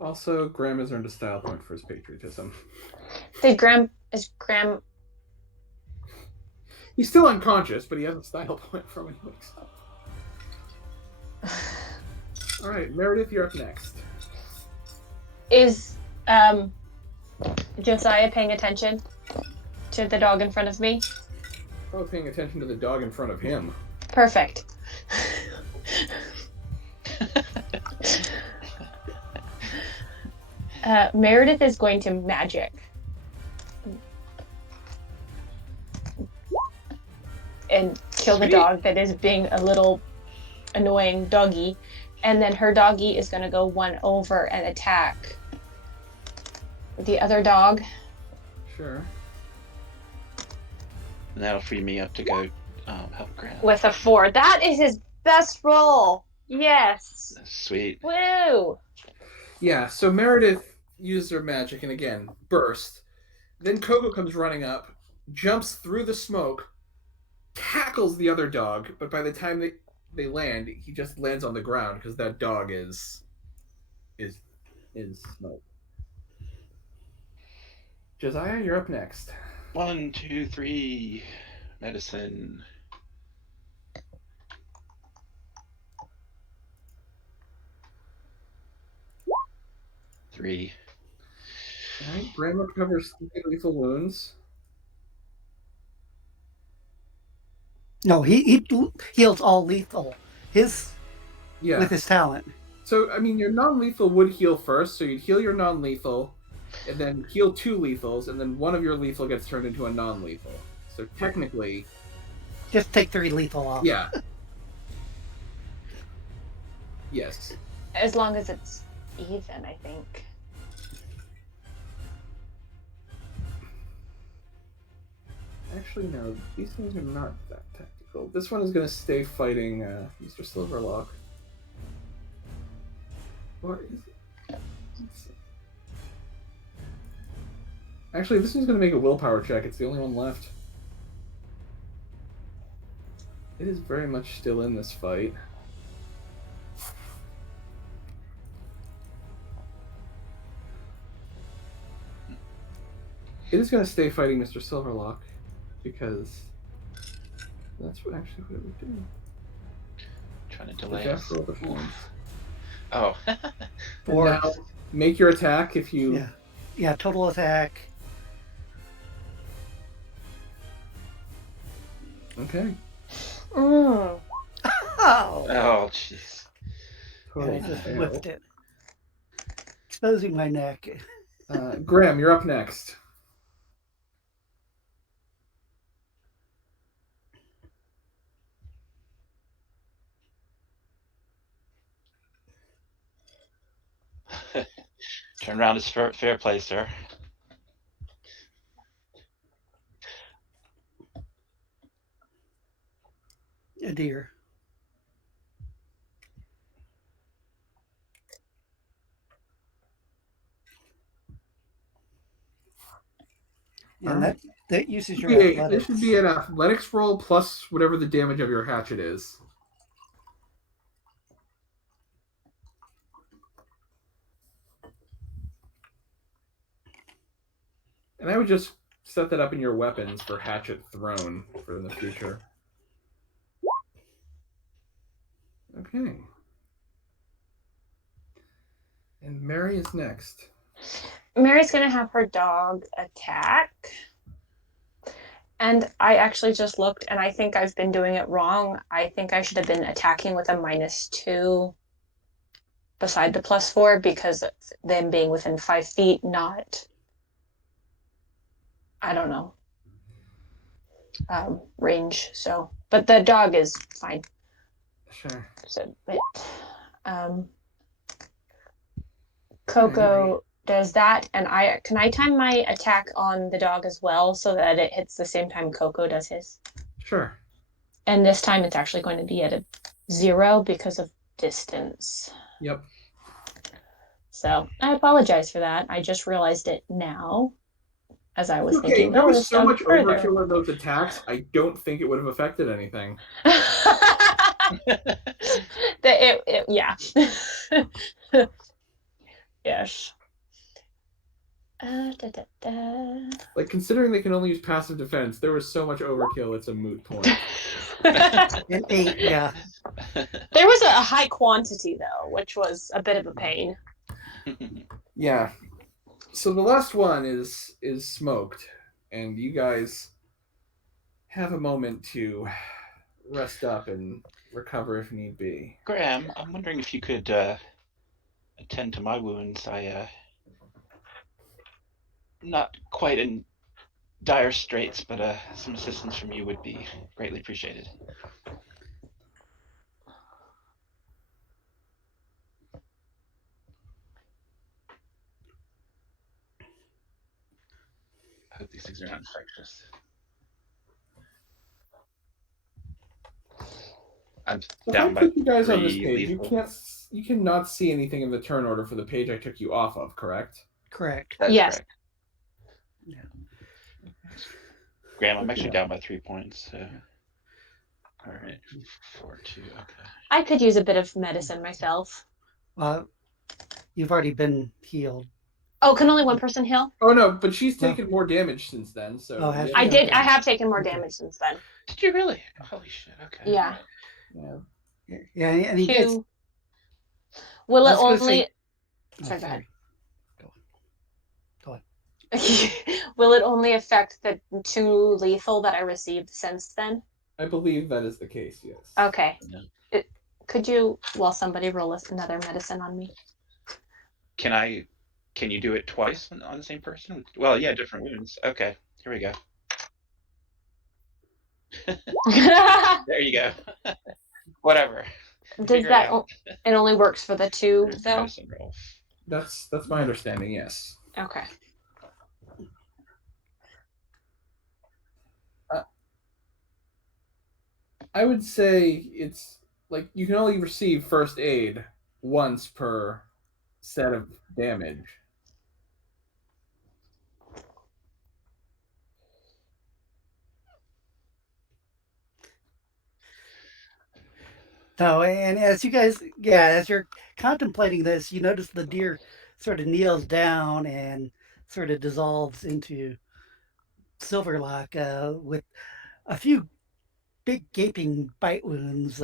Also, Graham has earned a style point for his patriotism. Is Graham? He's still unconscious, but he has a style point for when he wakes up. Alright, Meredith, you're up next. Is Josiah paying attention to the dog in front of me? Probably paying attention to the dog in front of him. Perfect. Meredith is going to magic. And kill the Sweet. dog that is being a little annoying doggy. And then her doggy is going to go one over and attack the other dog. Sure. And that'll free me up to go help Graham. With a 4. That is his best roll. Yes. Sweet. Woo. Yeah, so Meredith used her magic and again, burst. Then Coco comes running up, jumps through the smoke, tackles the other dog, but by the time they land, he just lands on the ground because that dog is smoke. Josiah, you're up next. 1, 2, 3. Medicine. Three. All right, Graham recovers lethal wounds. No, he heals all lethal. With his talent. So I mean, your non-lethal would heal first, so you'd heal your non-lethal, and then heal 2 lethals, and then one of your lethal gets turned into a non-lethal. So technically, just take 3 lethal off. Yeah. Yes. As long as it's even, I think. Actually, no. These things are not that tactical. This one is going to stay fighting Mr. Silverlock. Or is it? Let's see. Actually, this one's going to make a willpower check. It's the only one left. It is very much still in this fight. It is going to stay fighting Mr. Silverlock because that's what it would do. Trying to delay. Jeff roll the forms. Oh. Or now, make your attack if you. Yeah. Total attack. Okay. Mm. Oh, jeez. Total I just fail. whipped it, exposing my neck. Graham, you're up next. Turn around is fair play, sir. A deer. And Alright. that uses your This athletics. should be an athletics roll plus whatever the damage of your hatchet is. And I would just set that up in your weapons for hatchet thrown for the future. Okay. And Mary is next. Mary's going to have her dog attack. And I actually just looked, and I think I've been doing it wrong. I think I should have been attacking with a -2 beside the +4 because of them being within 5 feet, not, I don't know, range. So, but the dog is fine. Sure. So, but, Coco does that, and can I time my attack on the dog as well so that it hits the same time Coco does his? Sure. And this time it's actually going to be at a 0 because of distance. Yep. So I apologize for that. I just realized it now as I was thinking. There was so much further. overkill in those attacks, I don't think it would have affected anything. Yeah. Yes. Like, considering they can only use passive defense, there was so much overkill, it's a moot point. An 8, yeah. There was a high quantity, though, which was a bit of a pain. Yeah. So the last one is smoked, and you guys have a moment to rest up and recover if need be. Graham, I'm wondering if you could attend to my wounds. I not quite in dire straits, but some assistance from you would be greatly appreciated. I hope these things are not infectious. I'm If I down by put you guys on this 3 page, lethal. you cannot see anything in the turn order for the page I took you off of, correct? Correct. That is Yes. correct. Yeah. Graham, I'm actually down by 3 points. So. All right, 4-2. Okay. I could use a bit of medicine myself. You've already been healed. Oh, can only one person heal? Oh no, but she's No. taken more damage since then. So Oh, has I she? did. Okay. I have taken more Okay. damage since then. Did you really? Holy shit! Okay. Yeah. Yeah. Yeah, and you guys, 2. Will I it was gonna only? say- Sorry, go ahead. Go on. Will it only affect the 2 lethal that I received since then? I believe that is the case. Yes. Okay. Yeah. Could you, while somebody roll another medicine on me? Can you do it twice on the same person? Well, yeah, different wounds. Okay, here we go. There you go. Whatever. Does that? It only works for the 2 though. Medicine roll. That's my understanding. Yes. Okay. I would say it's like you can only receive first aid once per set of damage. No, and as you guys, as you're contemplating this, you notice the deer sort of kneels down and sort of dissolves into Silverlock with a few big gaping bite wounds.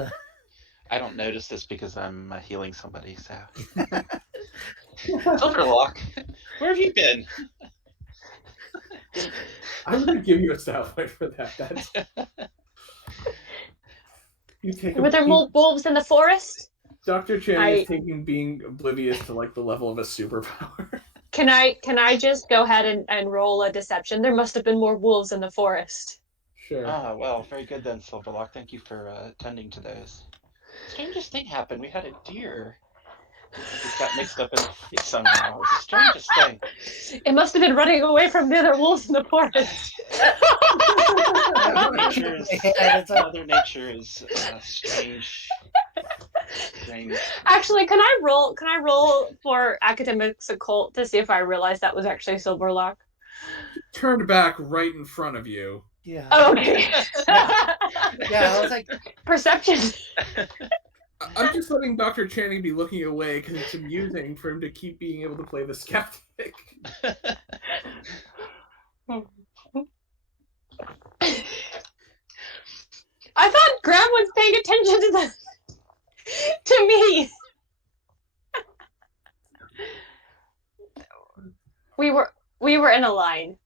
I don't notice this because I'm healing somebody. So, Silverlock, where have you been? I'm gonna give you a style point for that. That's you take. Were there more wolves in the forest? Dr. Channing is taking being oblivious to like the level of a superpower. Can I just go ahead and roll a deception? There must have been more wolves in the forest. Sure. Ah, well, very good then, Silverlock. Thank you for attending to those. Strangest thing happened. We had a deer. It got mixed up in the fight somehow. It was the strangest thing. It must have been running away from the other wolves in the forest. Mother Nature is strange. Actually, can I roll for academics occult to see if I realized that was actually Silverlock? Turned back right in front of you. Yeah. Oh, okay. Yeah, I was like perception. I'm just letting Dr. Channing be looking away because it's amusing for him to keep being able to play the skeptic. I thought Graham was paying attention to me. We were in a line.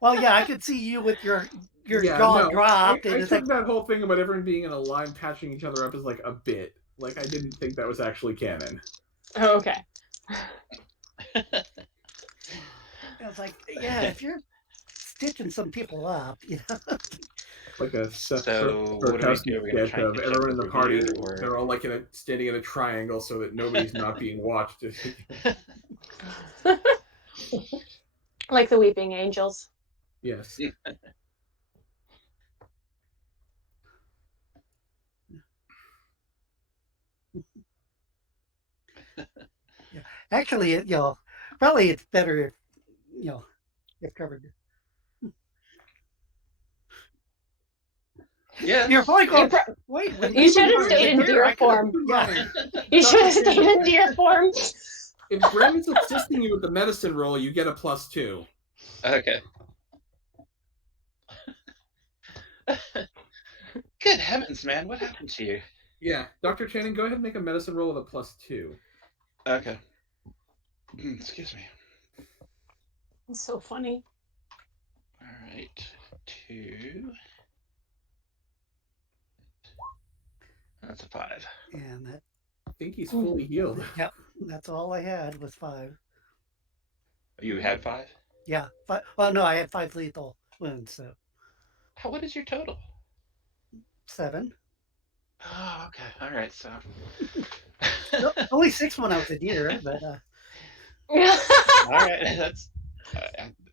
Well, yeah, I could see you with your jaw dropped. I took that whole thing about everyone being in a line patching each other up as like a bit. Like I didn't think that was actually canon. Oh, okay. I was like, yeah, if you're stitching some people up, you know. Like a so what do we do? We're gonna try and catch everyone in the party. Or... They're all like standing in a triangle so that nobody's not being watched. Like the weeping angels. Yes. Yeah. Actually, probably it's better if, if covered. Yeah. You're probably going, wait. You should have stayed in deer form. Yeah. You should have stayed in deer form. If Graham is assisting you with the medicine roll, you get a +2. Okay. Good heavens, man. What happened to you? Yeah. Dr. Channing, go ahead and make a medicine roll with a +2. Okay. Excuse me. It's so funny. All right. 2. That's a 5. And that think he's fully healed. Yep, that's all I had was 5. You had 5? Yeah, 5. Well, no, I had 5 lethal wounds, so What is your total? 7. Oh, okay. All right. So Only 6 when I was a deer, but all right,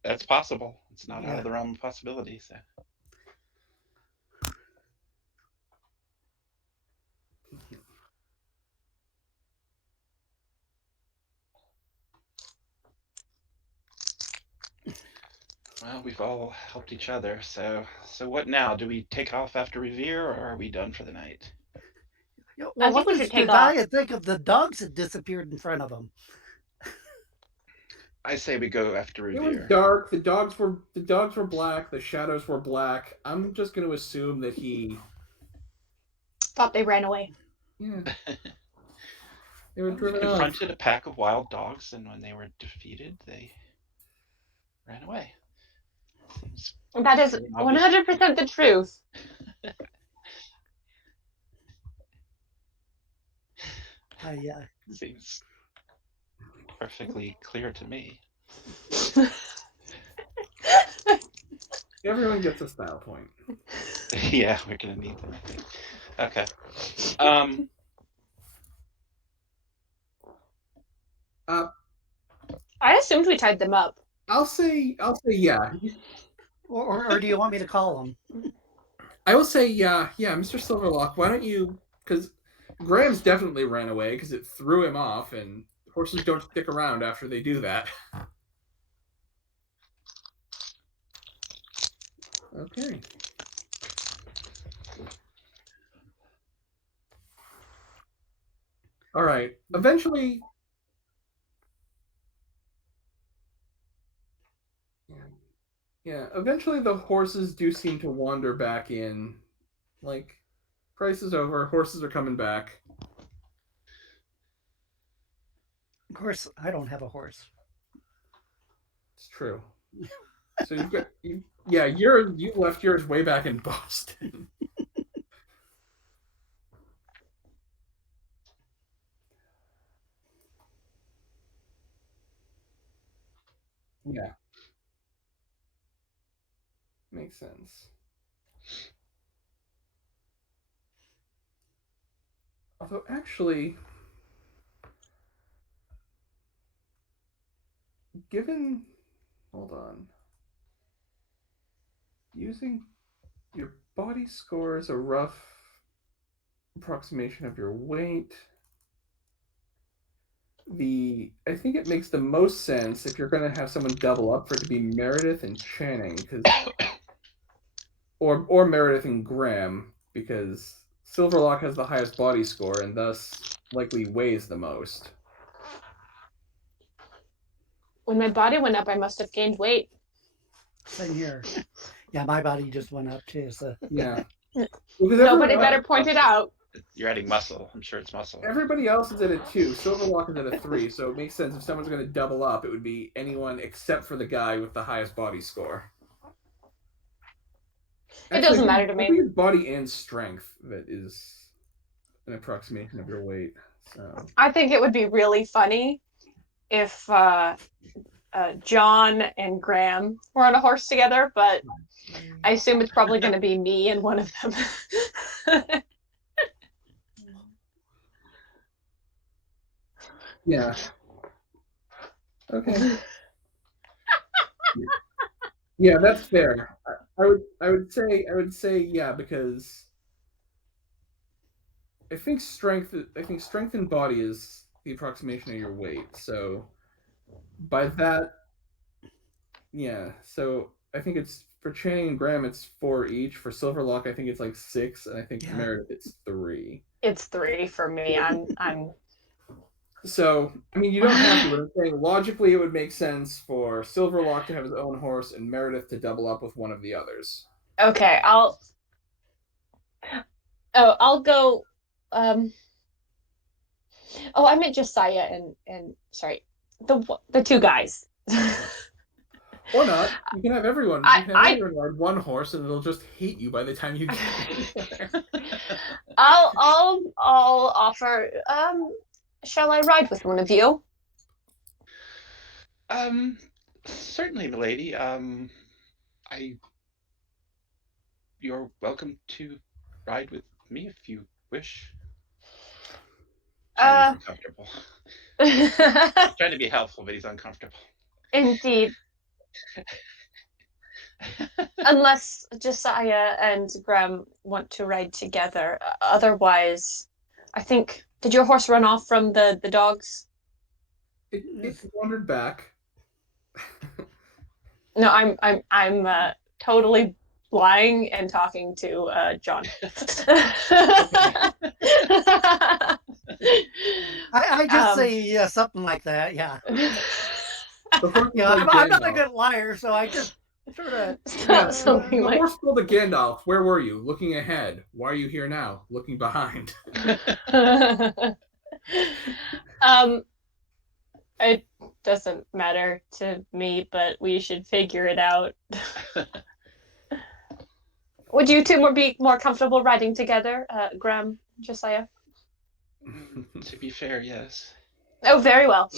that's possible. It's not out Yeah. of the realm of possibility. So well, we've all helped each other. So what now? Do we take off after Revere, or are we done for the night? yeah, I well, think what we does should take Jediah think of the dogs that disappeared in front of him? I say we go after It was Revere. dark. The dogs were black. The shadows were black. I'm just going to assume that he. Thought they ran away. Yeah. They were Well, we driven off. confronted a pack of wild dogs, and when they were defeated, they ran away. Seems That is pretty obvious. 100% the truth. Yeah. Seems perfectly clear to me. Everyone gets a style point. Yeah, we're gonna need them, I think. Okay. I assumed we tied them up. I'll say yeah. Or do you want me to call him? I will say yeah, Mr. Silverlock. Why don't you? Because Graham's definitely ran away because it threw him off, and horses don't stick around after they do that. Okay. All right. Eventually. Yeah. Eventually, the horses do seem to wander back in. Like, price is over. Horses are coming back. Of course, I don't have a horse. It's true. So you've got you left yours way back in Boston. Yeah. Makes sense. Although actually, hold on. Using your body score as a rough approximation of your weight. I think it makes the most sense if you're going to have someone double up for it to be Meredith and Channing, or Meredith and Graham, because Silverlock has the highest body score and thus likely weighs the most. When my body went up, I must have gained weight. Same here. Yeah, my body just went up too. So yeah, nobody better point it out. You're adding muscle. I'm sure it's muscle. Everybody else is at a 2. Silverlock is at a 3, so it makes sense if someone's going to double up, it would be anyone except for the guy with the highest body score. It doesn't matter to me. I think it's body and strength that is an approximation of your weight. So I think it would be really funny if John and Graham were on a horse together, but I assume it's probably going to be me and one of them. yeah. Okay. Yeah, that's fair. I would say yeah, because I think strength in body is the approximation of your weight. So by that, yeah. So I think it's for Channing and Graham, it's 4 each. For Silverlock, I think it's like 6, and I think Meredith it's 3. It's 3 for me. I'm. So I mean, you don't have to. But I'm saying logically, it would make sense for Silverlock to have his own horse and Meredith to double up with one of the others. Okay, I'll go. Oh, I meant Josiah and sorry, the 2 guys. Or not. You can have everyone. Everyone ride one horse, and it'll just hate you by the time you get there. I'll offer. Shall I ride with one of you? Certainly, milady. You're welcome to ride with me if you wish. Channing's uncomfortable. Trying to be helpful, but he's uncomfortable. Indeed. Unless Josiah and Graham want to ride together. Otherwise, I think. Did your horse run off from the dogs? It wandered back. No, I'm totally lying and talking to John. I just say something like that. Yeah. I'm not a good liar, so I just sort of. Something the like. horse pulled a Gandalf. Where were you? Looking ahead. Why are you here now? Looking behind. It doesn't matter to me, but we should figure it out. Would you two be more comfortable riding together, Graham, Josiah? To be fair, yes. Oh, very well.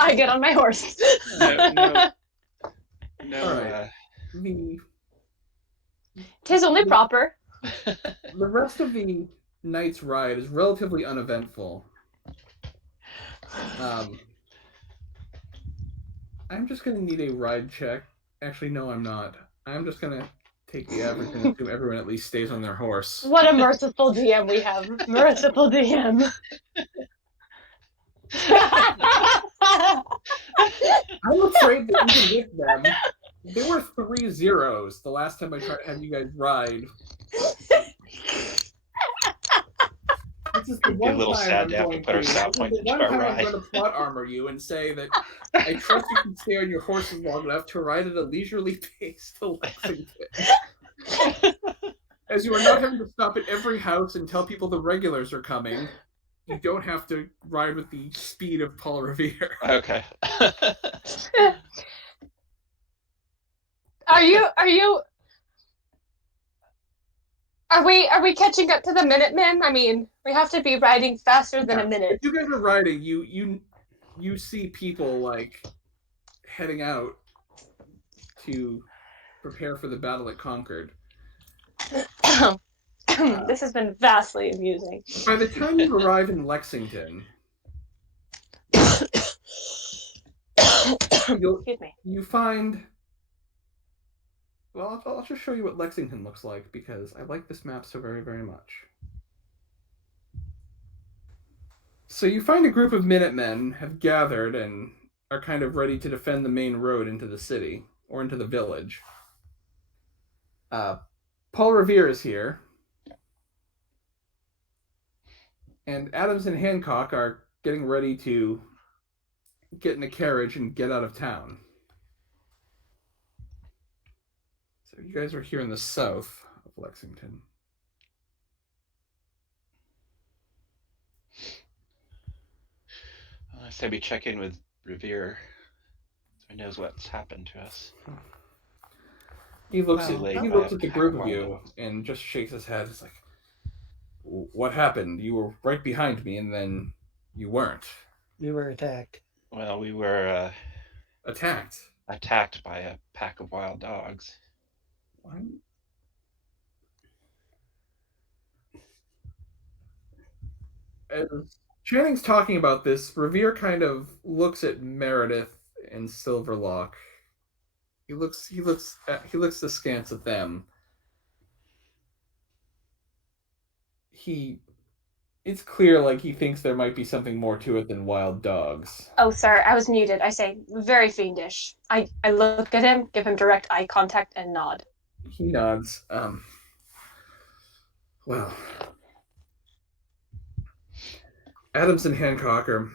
I get on my horse. No. All right. Tis only proper. The rest of the night's ride is relatively uneventful. I'm just going to need a ride check. Actually, no, I'm not. I'm just going to take the average and assume everyone at least stays on their horse. What a merciful DM we have. Merciful DM. I'm afraid that even with them, there were 3 zeros the last time I tried to have you guys ride. This is the Be a one little time sad I'm to have to going put our style to. points This is the into one our time I'm ride. going to plot armor you and say that I trust you can stay on your horses long enough to ride at a leisurely pace to Lexington. As you are not having to stop at every house and tell people the regulars are coming, you don't have to ride with the speed of Paul Revere. Okay. Are we catching up to the Minutemen? I mean, we have to be riding faster than a minute. If you guys are riding, you see people like heading out to prepare for the battle at Concord. This has been vastly amusing. By the time you arrive in Lexington, you find. Well, I'll just show you what Lexington looks like because I like this map so very, very much. So you find a group of Minutemen have gathered and are kind of ready to defend the main road into the city or into the village. Paul Revere is here. And Adams and Hancock are getting ready to get in a carriage and get out of town. So you guys are here in the south of Lexington. I say we check in with Revere so he knows what's happened to us. He looks at the group of you and just shakes his head. It's like, what happened? You were right behind me, and then you weren't. We were attacked. Well, we were attacked. Attacked by a pack of wild dogs. What? As Channing's talking about this, Revere kind of looks at Meredith and Silverlock. He looks askance at them. It's clear like he thinks there might be something more to it than wild dogs. Oh, sorry, I was muted. I say, very fiendish. I look at him, give him direct eye contact, and nod. He nods. Well, Adams and Hancock are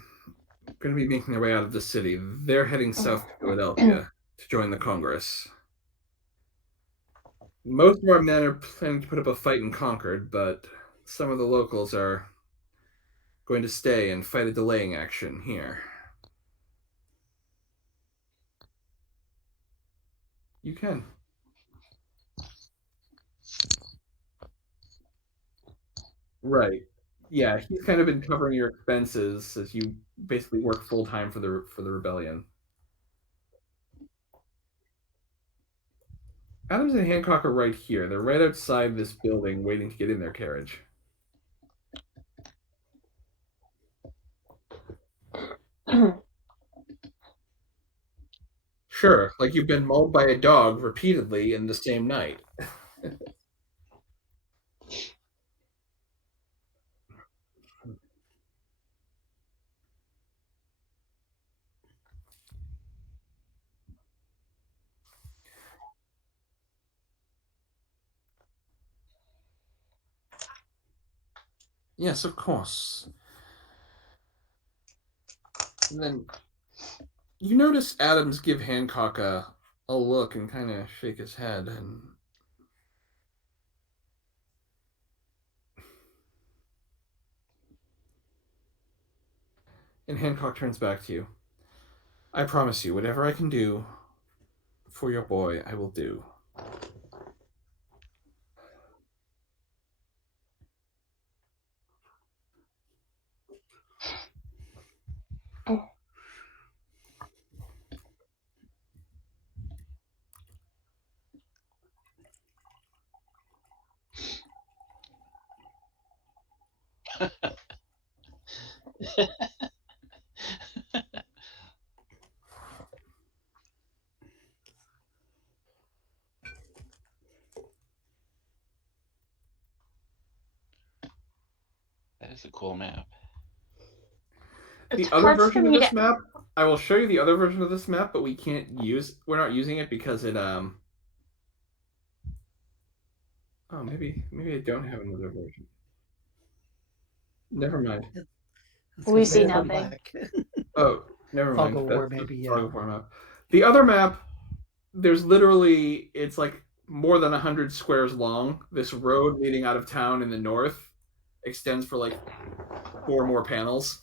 going to be making their way out of the city. They're heading south to Philadelphia to join the Congress. Most of our men are planning to put up a fight in Concord, but some of the locals are going to stay and fight a delaying action here. You can. Right. Yeah, he's kind of been covering your expenses as you basically work full time for the rebellion. Adams and Hancock are right here. They're right outside this building, waiting to get in their carriage. Sure, like you've been mauled by a dog repeatedly in the same night. Yes, of course. And then you notice Adams give Hancock a look and kind of shake his head, and Hancock turns back to you. I promise you, whatever I can do for your boy, I will do. That is a cool map. It's The other hard for version of me this to. map, I will show you the other version of this map, but we're not using it because it oh, maybe I don't have another version. Never mind. It's We gonna see be They all have- nothing. black. Oh, never Fog mind. of That's War, the maybe, yeah. Fog of War map. The other map, there's literally it's like more than 100 squares long. This road leading out of town in the north extends for like 4 more panels.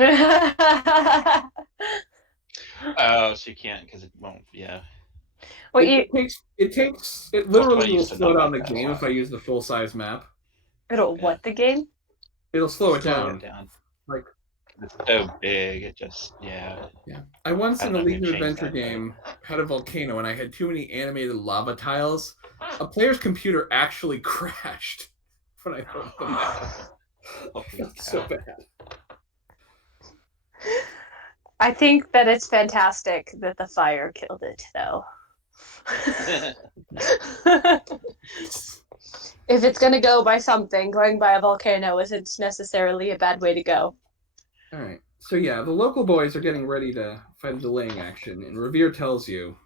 Oh, so you can't because it won't. Yeah. What It, you? it That's why I literally will used to slow not down like the that a game if lot. I use the full size map. It'll Yeah. what the game? It'll slow it Slow down. it down. Like It's so big. It just yeah. I once I in don't a know League who of changed Adventure that, but game had a volcano and I had too many animated lava tiles. A player's computer actually crashed when I wrote the map. I holy felt so cow. bad. I think that it's fantastic that the fire killed it, though. If it's gonna go by something, going by a volcano isn't necessarily a bad way to go. All right. So yeah, the local boys are getting ready to fight a delaying action, and Revere tells you,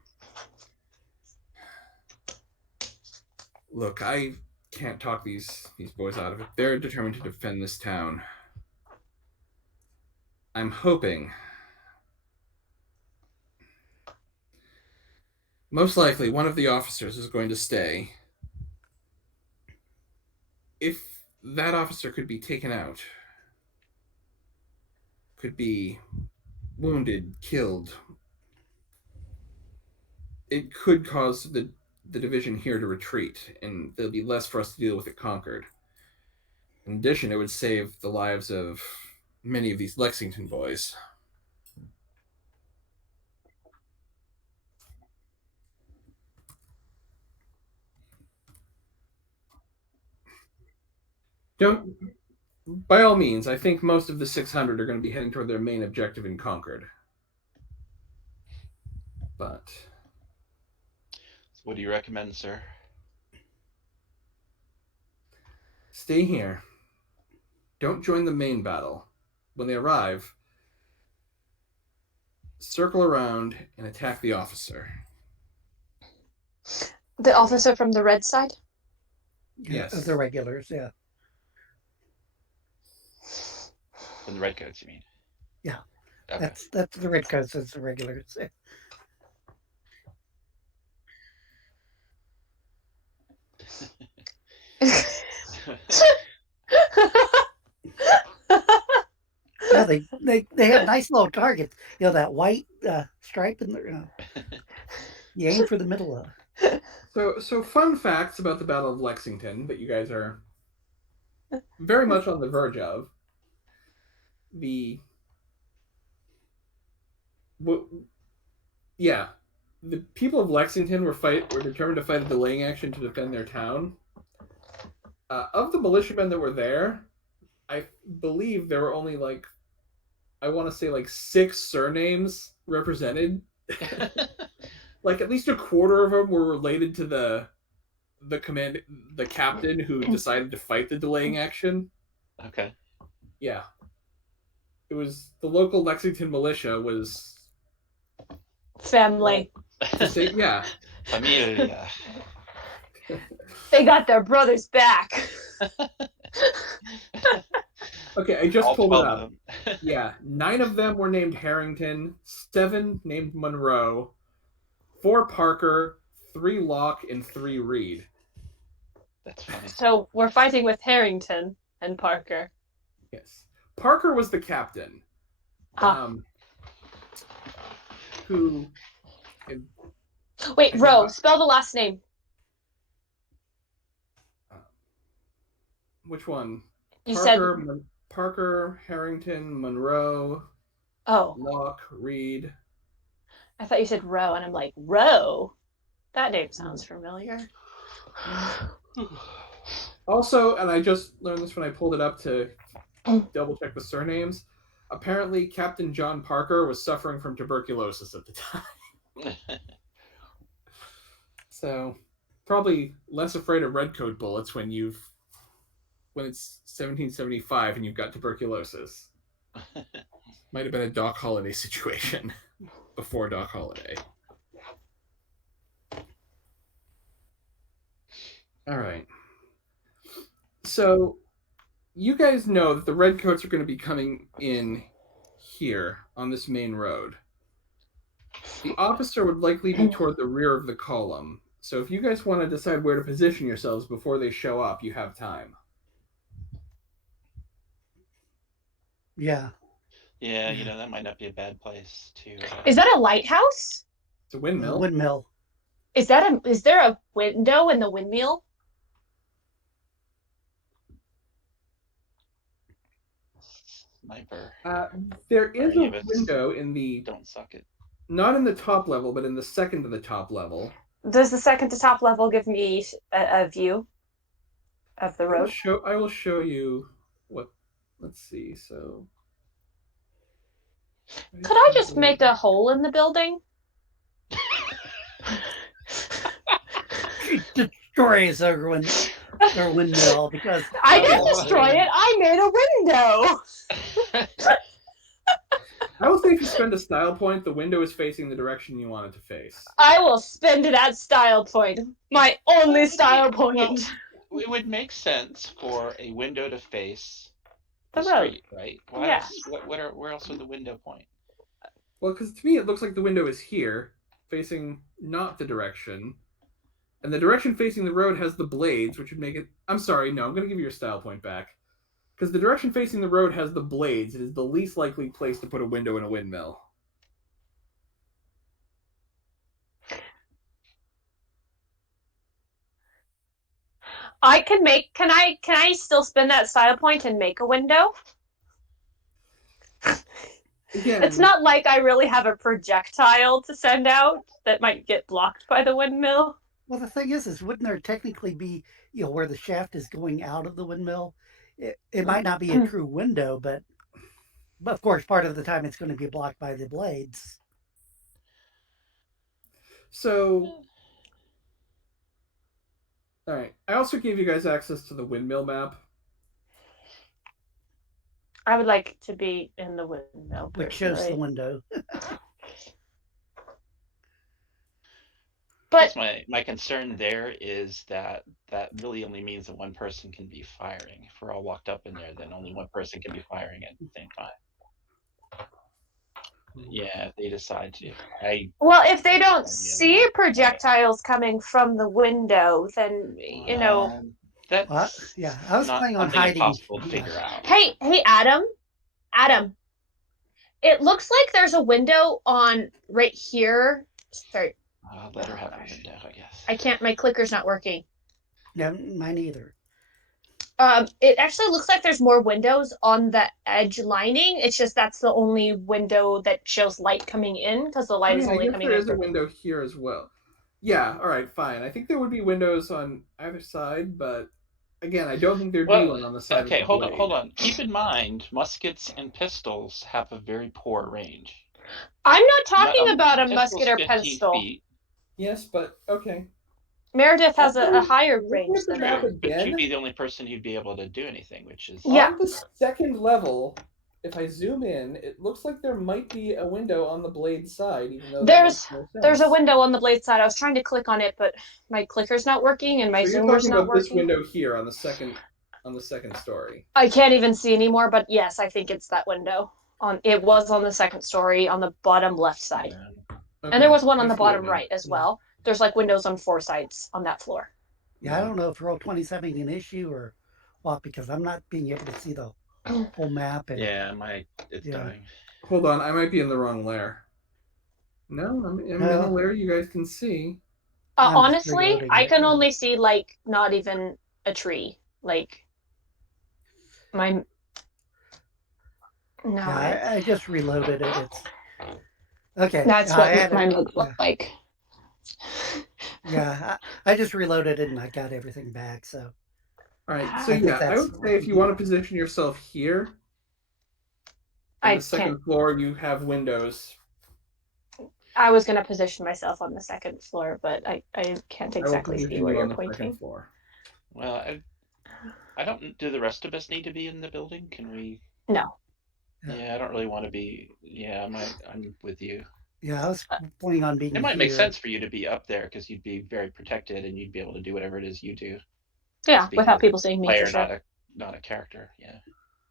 "Look, I can't talk these boys out of it. They're determined to defend this town. I'm hoping, most likely, one of the officers is going to stay. If that officer could be taken out, could be wounded, killed, it could cause the division here to retreat, and there'll be less for us to deal with at Concord. In addition, it would save the lives of many of these Lexington boys." Don't, by all means, I think most of the 600 are going to be heading toward their main objective in Concord. But So what do you recommend, sir? stay here. Don't join the main battle. When they arrive, circle around and attack the officer. The officer from the red side? Yes. The regulars, yeah. From the redcoats, you mean? Yeah. Okay. That's the redcoats. That's the regulars. Yeah. Yeah, they have nice little targets. You know that white stripe in there. You aim for the middle of it. So fun facts about the Battle of Lexington that you guys are very much on the verge of. The yeah, the people of Lexington were determined to fight a delaying action to defend their town. Of the militiamen that were there, I believe there were only like I want to say like 6 surnames represented. Like at least a quarter of them were related to the captain who decided to fight the delaying action. Okay. Yeah. It was the local Lexington militia was Family. to say yeah. Familia. They got their brothers back. Okay, I just All pulled it 12 of up. them. Yeah, 9 of them were named Harrington, 7 named Monroe, 4 Parker, 3 Locke, and 3 Reed. That's funny. So we're fighting with Harrington and Parker. Yes. Parker was the captain. Who Wait, Rowe, spell the last name. Which one? You Parker, said Parker, Harrington, Monroe, oh. Locke, Reed. I thought you said Rowe, and I'm like, Rowe? That name sounds familiar. Also, and I just learned this when I pulled it up to double check the surnames. Apparently, Captain John Parker was suffering from tuberculosis at the time. So, probably less afraid of redcoat bullets when it's 1775 and you've got tuberculosis. Might have been a Doc Holliday situation before Doc Holliday. All right. So, you guys know that the redcoats are going to be coming in here on this main road. The officer would likely be toward the rear of the column. So if you guys want to decide where to position yourselves before they show up, you have time. Yeah. Yeah, you know, that might not be a bad place to. Is that a lighthouse? It's a windmill. Windmill. Is there a window in the windmill? Sniper. There is Any a of us window in the Don't suck it. not in the top level, but in the second to the top level. Does the second to top level give me a view of the road? I will show you what. Let's see. So, Could I just make a hole in the building? She destroys her windmill because I didn't destroy it. I made a window. I will say if you spend a style point, the window is facing the direction you want it to face. I will spend that style point. My only style point. Well, it would make sense for a window to face The the road. street, right? Why Yeah. else, where else would the window point? Well, because to me it looks like the window is here, facing not the direction. And the direction facing the road has the blades, which would make it... I'm sorry, no, I'm going to give you your style point back. Because the direction facing the road has the blades. It is the least likely place to put a window in a windmill. Can I still spin that style point and make a window? Again, It's not like I really have a projectile to send out that might get blocked by the windmill. Well, the thing is wouldn't there technically be, where the shaft is going out of the windmill? It might not be a true window, but of course, part of the time it's going to be blocked by the blades. So, all right. I also gave you guys access to the windmill map. I would like to be in the windmill. Which shows the window. But my concern there is that really only means that one person can be firing. If we're all locked up in there, then only one person can be firing at the same time. Yeah, if they decide to. well, if they don't see projectiles coming from the window, then that's yeah, I was not planning on something hiding. impossible to figure out. Hey, Adam. It looks like there's a window on right here. Sorry. Let her have a window, I guess. I can't. My clicker's not working. Yeah, mine either. It actually looks like there's more windows on the edge lining. It's just that's the only window that shows light coming in because the light is I only guess coming there in is a window here as well. Yeah, all right, fine. I think there would be windows on either side, but again, I don't think there'd be one on the side of okay, the hold on, blade. hold on. Keep in mind, muskets and pistols have a very poor range. I'm not talking about a Pistol's musket or 15 pistol. feet. Yes, but okay. Meredith has a higher Looking range at the than map that. But you'd again, be the only person who'd be able to do anything, which is Yeah. on the second level, if I zoom in, it looks like there might be a window on the blade side, even though that makes no sense. There's a window on the blade side. I was trying to click on it, but my clicker's not working and my So you're zoomer's talking not about this working. window here on the second story. I can't even see anymore, but yes, I think it's that window. It was on the second story on the bottom left side. Okay, And there was one on I the see it bottom now. right as well. There's like windows on 4 sides on that floor. Yeah, I don't know if Roll20 is having an issue or what, because I'm not being able to see the whole map. And yeah, it's Yeah. dying. Hold on, I might be in the wrong layer. No, I'm in a layer you guys can see. Honestly, I can only see like not even a tree. Like my no. Yeah, I just reloaded it. It's okay. That's what mine would look like. Yeah, I just reloaded it and I got everything back. So all right, so I would say if you want to position yourself here, on the second floor, you have windows. I was going to position myself on the second floor, but I can't exactly see where you're pointing. Well, I don't. Do the rest of us need to be in the building? Can we? No. Yeah, I don't really want to be. Yeah, I'm with you. Yeah, I was planning on being. It might make sense for you to be up there because you'd be very protected and you'd be able to do whatever it is you do. Yeah, without people seeing me for sure. Not a character. Yeah,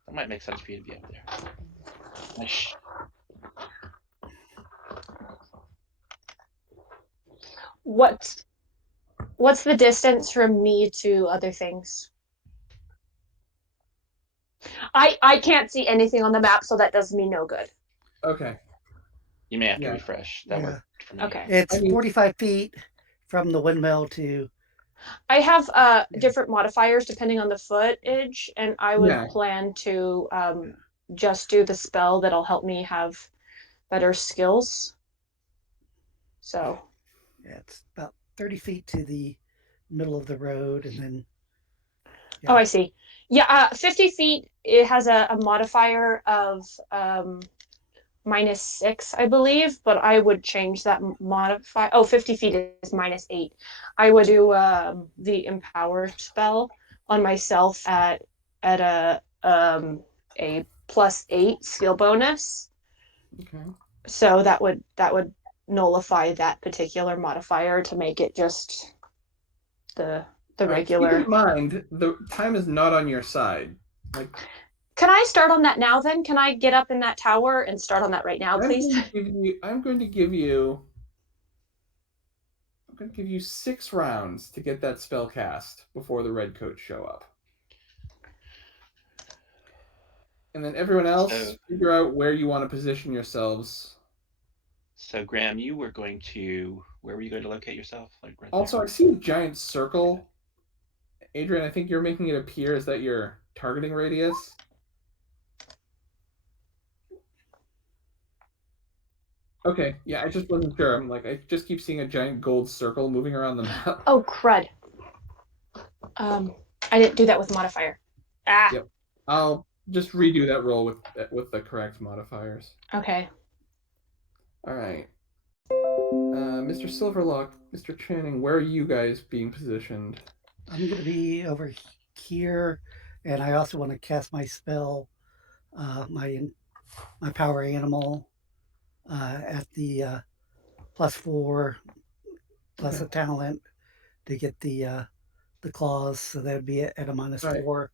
that might make sense for you to be up there. What's the distance from me to other things? I can't see anything on the map, so that does me no good. Okay. You may have to refresh. That worked for me. Okay. It's 45 feet from the windmill to. I have different modifiers depending on the footage, and I would plan to just do the spell that'll help me have better skills. So. Yeah, it's about 30 feet to the middle of the road, and then. Yeah. Oh, I see. Yeah, 50 feet. It has a modifier of -6, I believe, but I would change that modifier. Oh, 50 feet is -8. I would do the empower spell on myself at a +8 skill bonus. Okay. So that would nullify that particular modifier to make it just the regular. Keep in mind, the time is not on your side. Like, can I start on that now then? Can I get up in that tower and start on that right now, please? I'm going to give you 6 rounds to get that spell cast before the red coats show up. And then everyone else, figure out where you want to position yourselves. So, Graham, where were you going to locate yourself? Like right also, there? I see a giant circle. Adrian, I think you're making it appear. Is that your targeting radius? Okay, yeah, I just wasn't sure. I'm like, I just keep seeing a giant gold circle moving around the map. Oh, crud. I didn't do that with modifier. Yep. I'll just redo that roll with the correct modifiers. Okay. All right. Mr. Silverlock, Mr. Channing, where are you guys being positioned? I'm going to be over here, and I also want to cast my spell, my power animal, at the +4 plus a talent to get the claws, so that would be at a -4.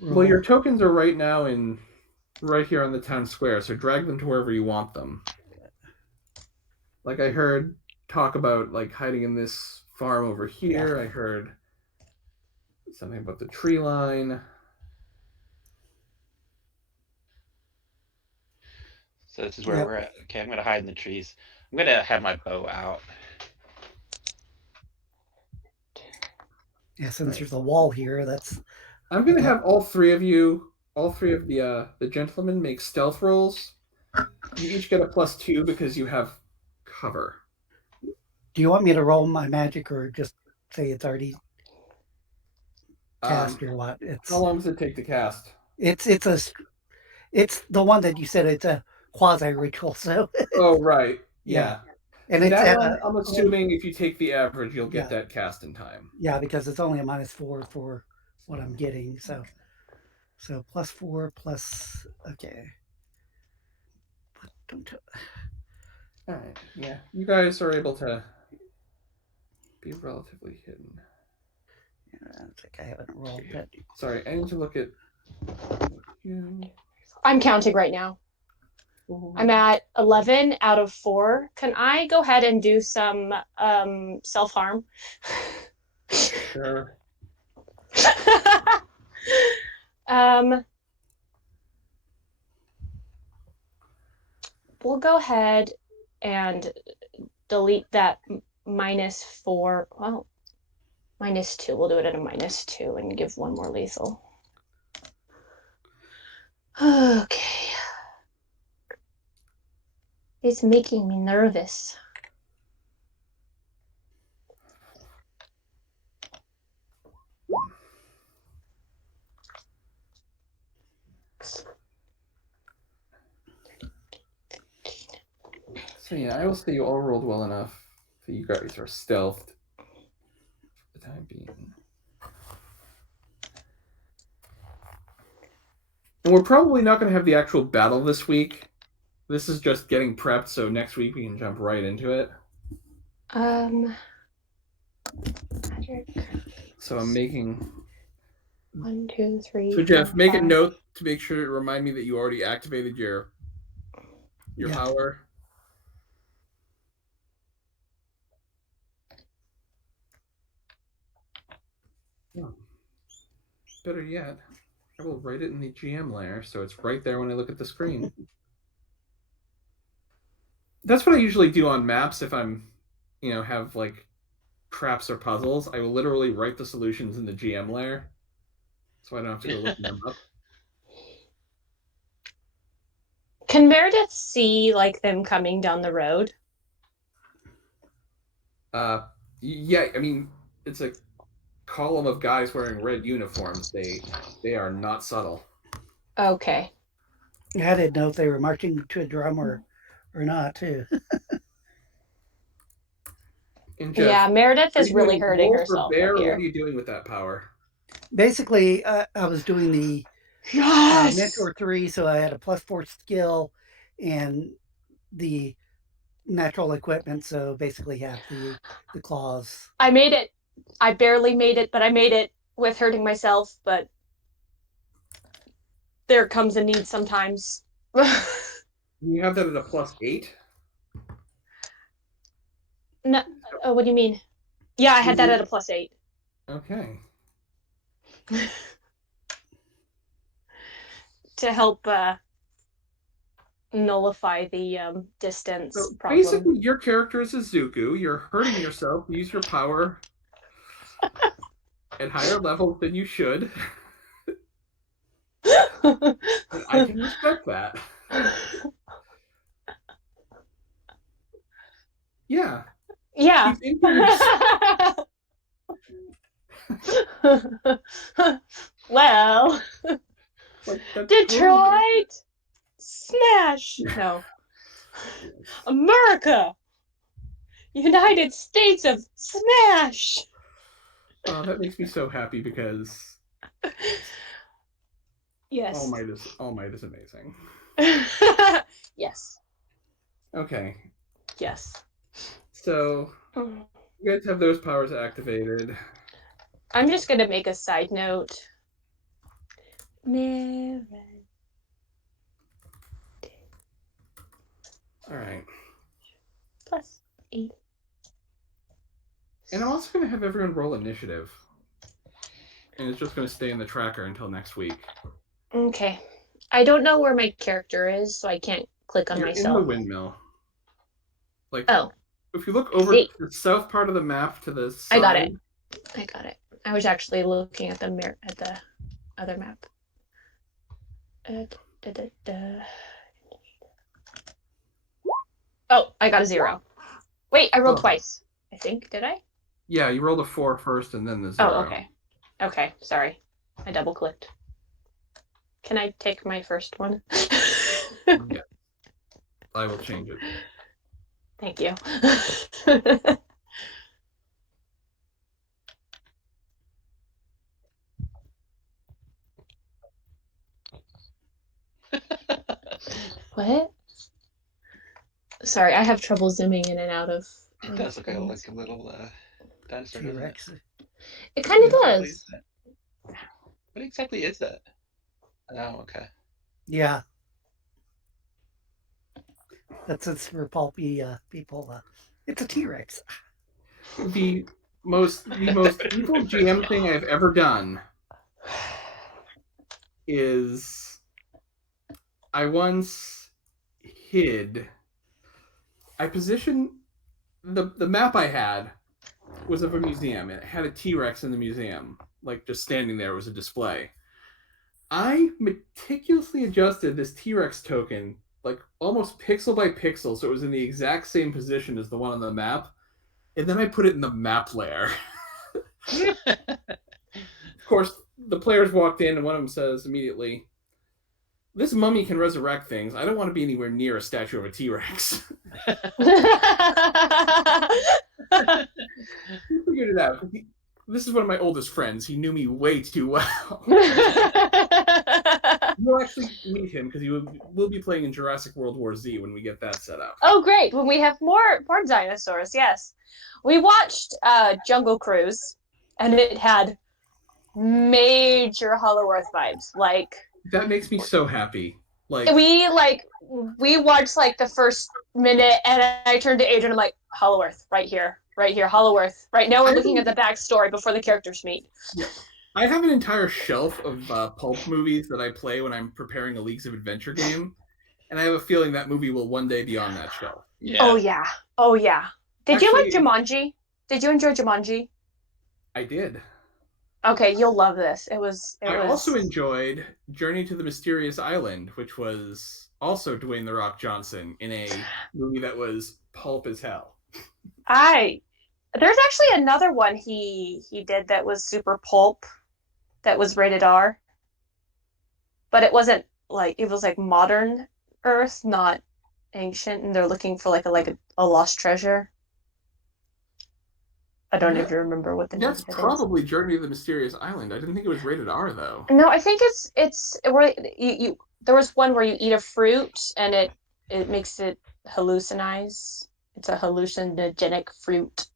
Roll. Well, your tokens are right now right here on the town square, so drag them to wherever you want them. Like I heard talk about like hiding in this farm over here. Yeah. I heard something about the tree line. So this is where we're at. Okay, I'm going to hide in the trees. I'm going to have my bow out. Yeah, since there's a wall here, that's I'm gonna have all three of the gentlemen make stealth rolls. You each get a +2 because you have cover. Do you want me to roll my magic or just say it's already cast or what? How long does it take to cast? It's the one that you said it's a quasi ritual. So Oh, right. yeah, Yeah. and it's That at one, a I'm assuming if you take the average, you'll get Yeah. that cast in time. yeah, because it's only a -4 for what I'm getting. So +4 plus okay. Don't tell. All right. Yeah. You guys are able to be relatively hidden. I think I haven't rolled that. Sorry, I need to look at you. I'm counting right now. I'm at 11 out of 4. Can I go ahead and do some self-harm? Sure. We'll go ahead and delete that -4. Well, -2. We'll do it at a -2 and give one more lethal. Okay. It's making me nervous. So yeah, I will say you all rolled well enough that you guys are stealthed for the time being. And we're probably not going to have the actual battle this week. This is just getting prepped, so next week we can jump right into it. Magic. So I'm making 1, 2, 3. So Jeff, 4, make a 5. note to make sure to remind me that you already activated your Yeah. power. Oh. Better yet, I will write it in the GM layer so it's right there when I look at the screen. That's what I usually do on maps if I'm, have like traps or puzzles. I will literally write the solutions in the GM layer so I don't have to go looking them up. Can Meredith see like them coming down the road? Yeah, I mean, it's a column of guys wearing red uniforms. They are not subtle. Okay. I didn't know if they were marching to a drum or not too. And Jeff, Yeah, Meredith are is you really doing hurting wolf or herself bear? right What here. are you doing with that power? Basically, I was doing the Yes! Mentor 3, so I had a +4 skill and the natural equipment, so basically half the claws. I made it. I barely made it, but I made it with hurting myself, but there comes a need sometimes. You have that at a +8? No, what do you mean? Yeah, I had that at a +8. Okay. To help nullify the distance So problem. basically, your character is a Zuku. You're hurting yourself. Use your power at higher levels than you should. And I can respect that. Yeah. Yeah. Keep injuries. Well, Like, Detroit, smash. No, America, United States of smash. Oh, that makes me so happy because Yes. All Might is amazing. Yes. Okay. Yes. So you guys have those powers activated. I'm just gonna make a side note. All right. +8. And I'm also going to have everyone roll initiative. And it's just going to stay in the tracker until next week. Okay. I don't know where my character is, so I can't click on You're myself. in the windmill. Like, oh. If you look over to the south part of the map to the side. I got it. I was actually looking at the other map. Oh, I got a 0. Wait, I rolled twice. I think. Did I? Yeah, you rolled a 4 first and then the 0. Oh, okay. Okay, sorry. I double clicked. Can I take my first one? Yeah. I will change it. Thank you. What? Sorry, I have trouble zooming in and out of. It does look like a little dinosaur, doesn't it? T-Rex. It kind of What does. is that? What exactly is that? Oh, okay. Yeah. That's it's for pulpy people. It's a T-Rex. The most evil GM thing I've ever done is I once I positioned the map I had was of a museum. It had a T-Rex in the museum, like just standing there. It was a display. I meticulously adjusted this T-Rex token, like almost pixel by pixel, so it was in the exact same position as the one on the map. And then I put it in the map layer. Of course, the players walked in, and one of them says immediately, "This mummy can resurrect things. I don't want to be anywhere near a statue of a T-Rex." He figured it out. This is one of my oldest friends. He knew me way too well. We'll actually meet him because we'll be playing in Jurassic World War Z when we get that set up. Oh, great! When we have more dinosaurs, yes. We watched Jungle Cruise, and it had major Hollow Earth vibes. Like that makes me so happy. Like we watched like the first minute, and I turned to Adrian. I'm like, Hollow Earth, right here, Hollow Earth. Right now, we're looking at the backstory before the characters meet. Yeah. I have an entire shelf of pulp movies that I play when I'm preparing a Leagues of Adventure game, and I have a feeling that movie will one day be on that shelf. Yeah. Oh yeah. Oh yeah. Did you like Jumanji? Did you enjoy Jumanji? I did. Okay, you'll love this. I also enjoyed Journey to the Mysterious Island, which was also Dwayne "The Rock" Johnson in a movie that was pulp as hell. There's actually another one he did that was super pulp, that was rated R. But it wasn't like, it was like modern Earth, not ancient, and they're looking for like a lost treasure. I don't even remember what the name of it is. That's probably Journey to the Mysterious Island. I didn't think it was rated R though. No, I think it's where you there was one where you eat a fruit and it makes it hallucinize. It's a hallucinogenic fruit.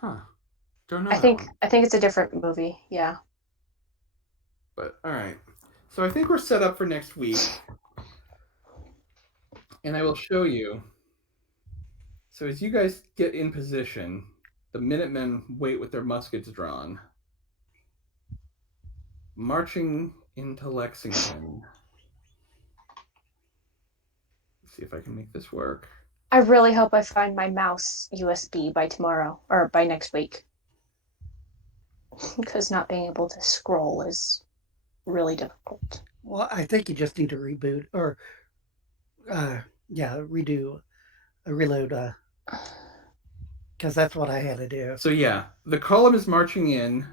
Huh. Don't know. I think it's a different movie. Yeah. But all right. So I think we're set up for next week. And I will show you. So as you guys get in position, the Minutemen wait with their muskets drawn, marching into Lexington. Let's see if I can make this work. I really hope I find my mouse USB by tomorrow or by next week. Because not being able to scroll is really difficult. Well, I think you just need to reboot or redo a reload because that's what I had to do. So yeah, the column is marching in.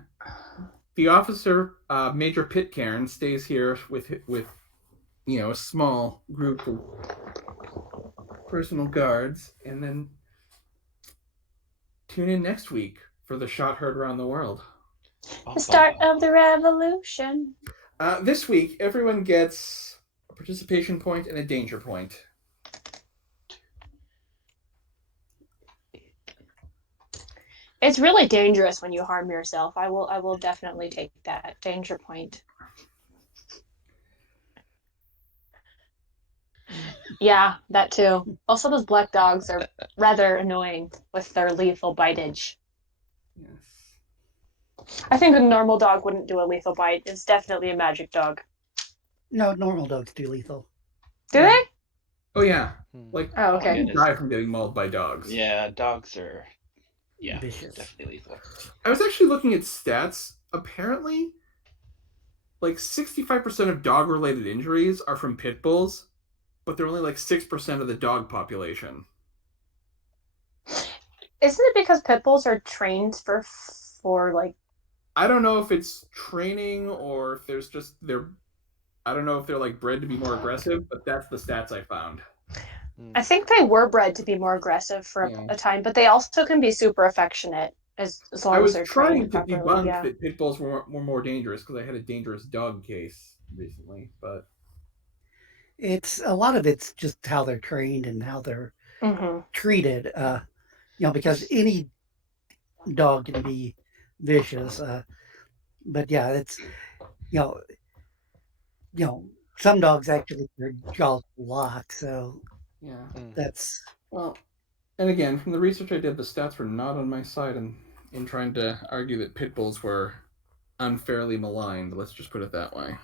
The officer, Major Pitcairn, stays here with a small group of personal guards, and then tune in next week for the shot heard around the world. The start of the revolution. This week, everyone gets a participation point and a danger point. It's really dangerous when you harm yourself. I will definitely take that danger point. Yeah, that too. Also, those black dogs are rather annoying with their lethal bitage. Yes. I think a normal dog wouldn't do a lethal bite. It's definitely a magic dog. No, normal dogs do lethal. Do they? Oh yeah. Oh, okay. People die from getting mauled by dogs. Yeah, dogs are vicious. Definitely lethal. I was actually looking at stats. Apparently, like 65% of dog-related injuries are from pit bulls, but they're only like 6% of the dog population. Isn't it because pit bulls are trained for like? I don't know if it's training or if there's just I don't know if they're like bred to be more aggressive, but that's the stats I found. I think they were bred to be more aggressive for Yeah. a time, but they also can be super affectionate as I long as was they're trying trained to properly. debunk Yeah. that pit bulls were more dangerous because I had a dangerous dog case recently, but It's a lot of it's just how they're trained and how they're Mm-hmm. treated. Because any dog can be vicious. But yeah, it's you know, you know, some dogs actually their jaws lock, so yeah. that's Well, and again, from the research I did, the stats were not on my side in trying to argue that pit bulls were unfairly maligned. Let's just put it that way.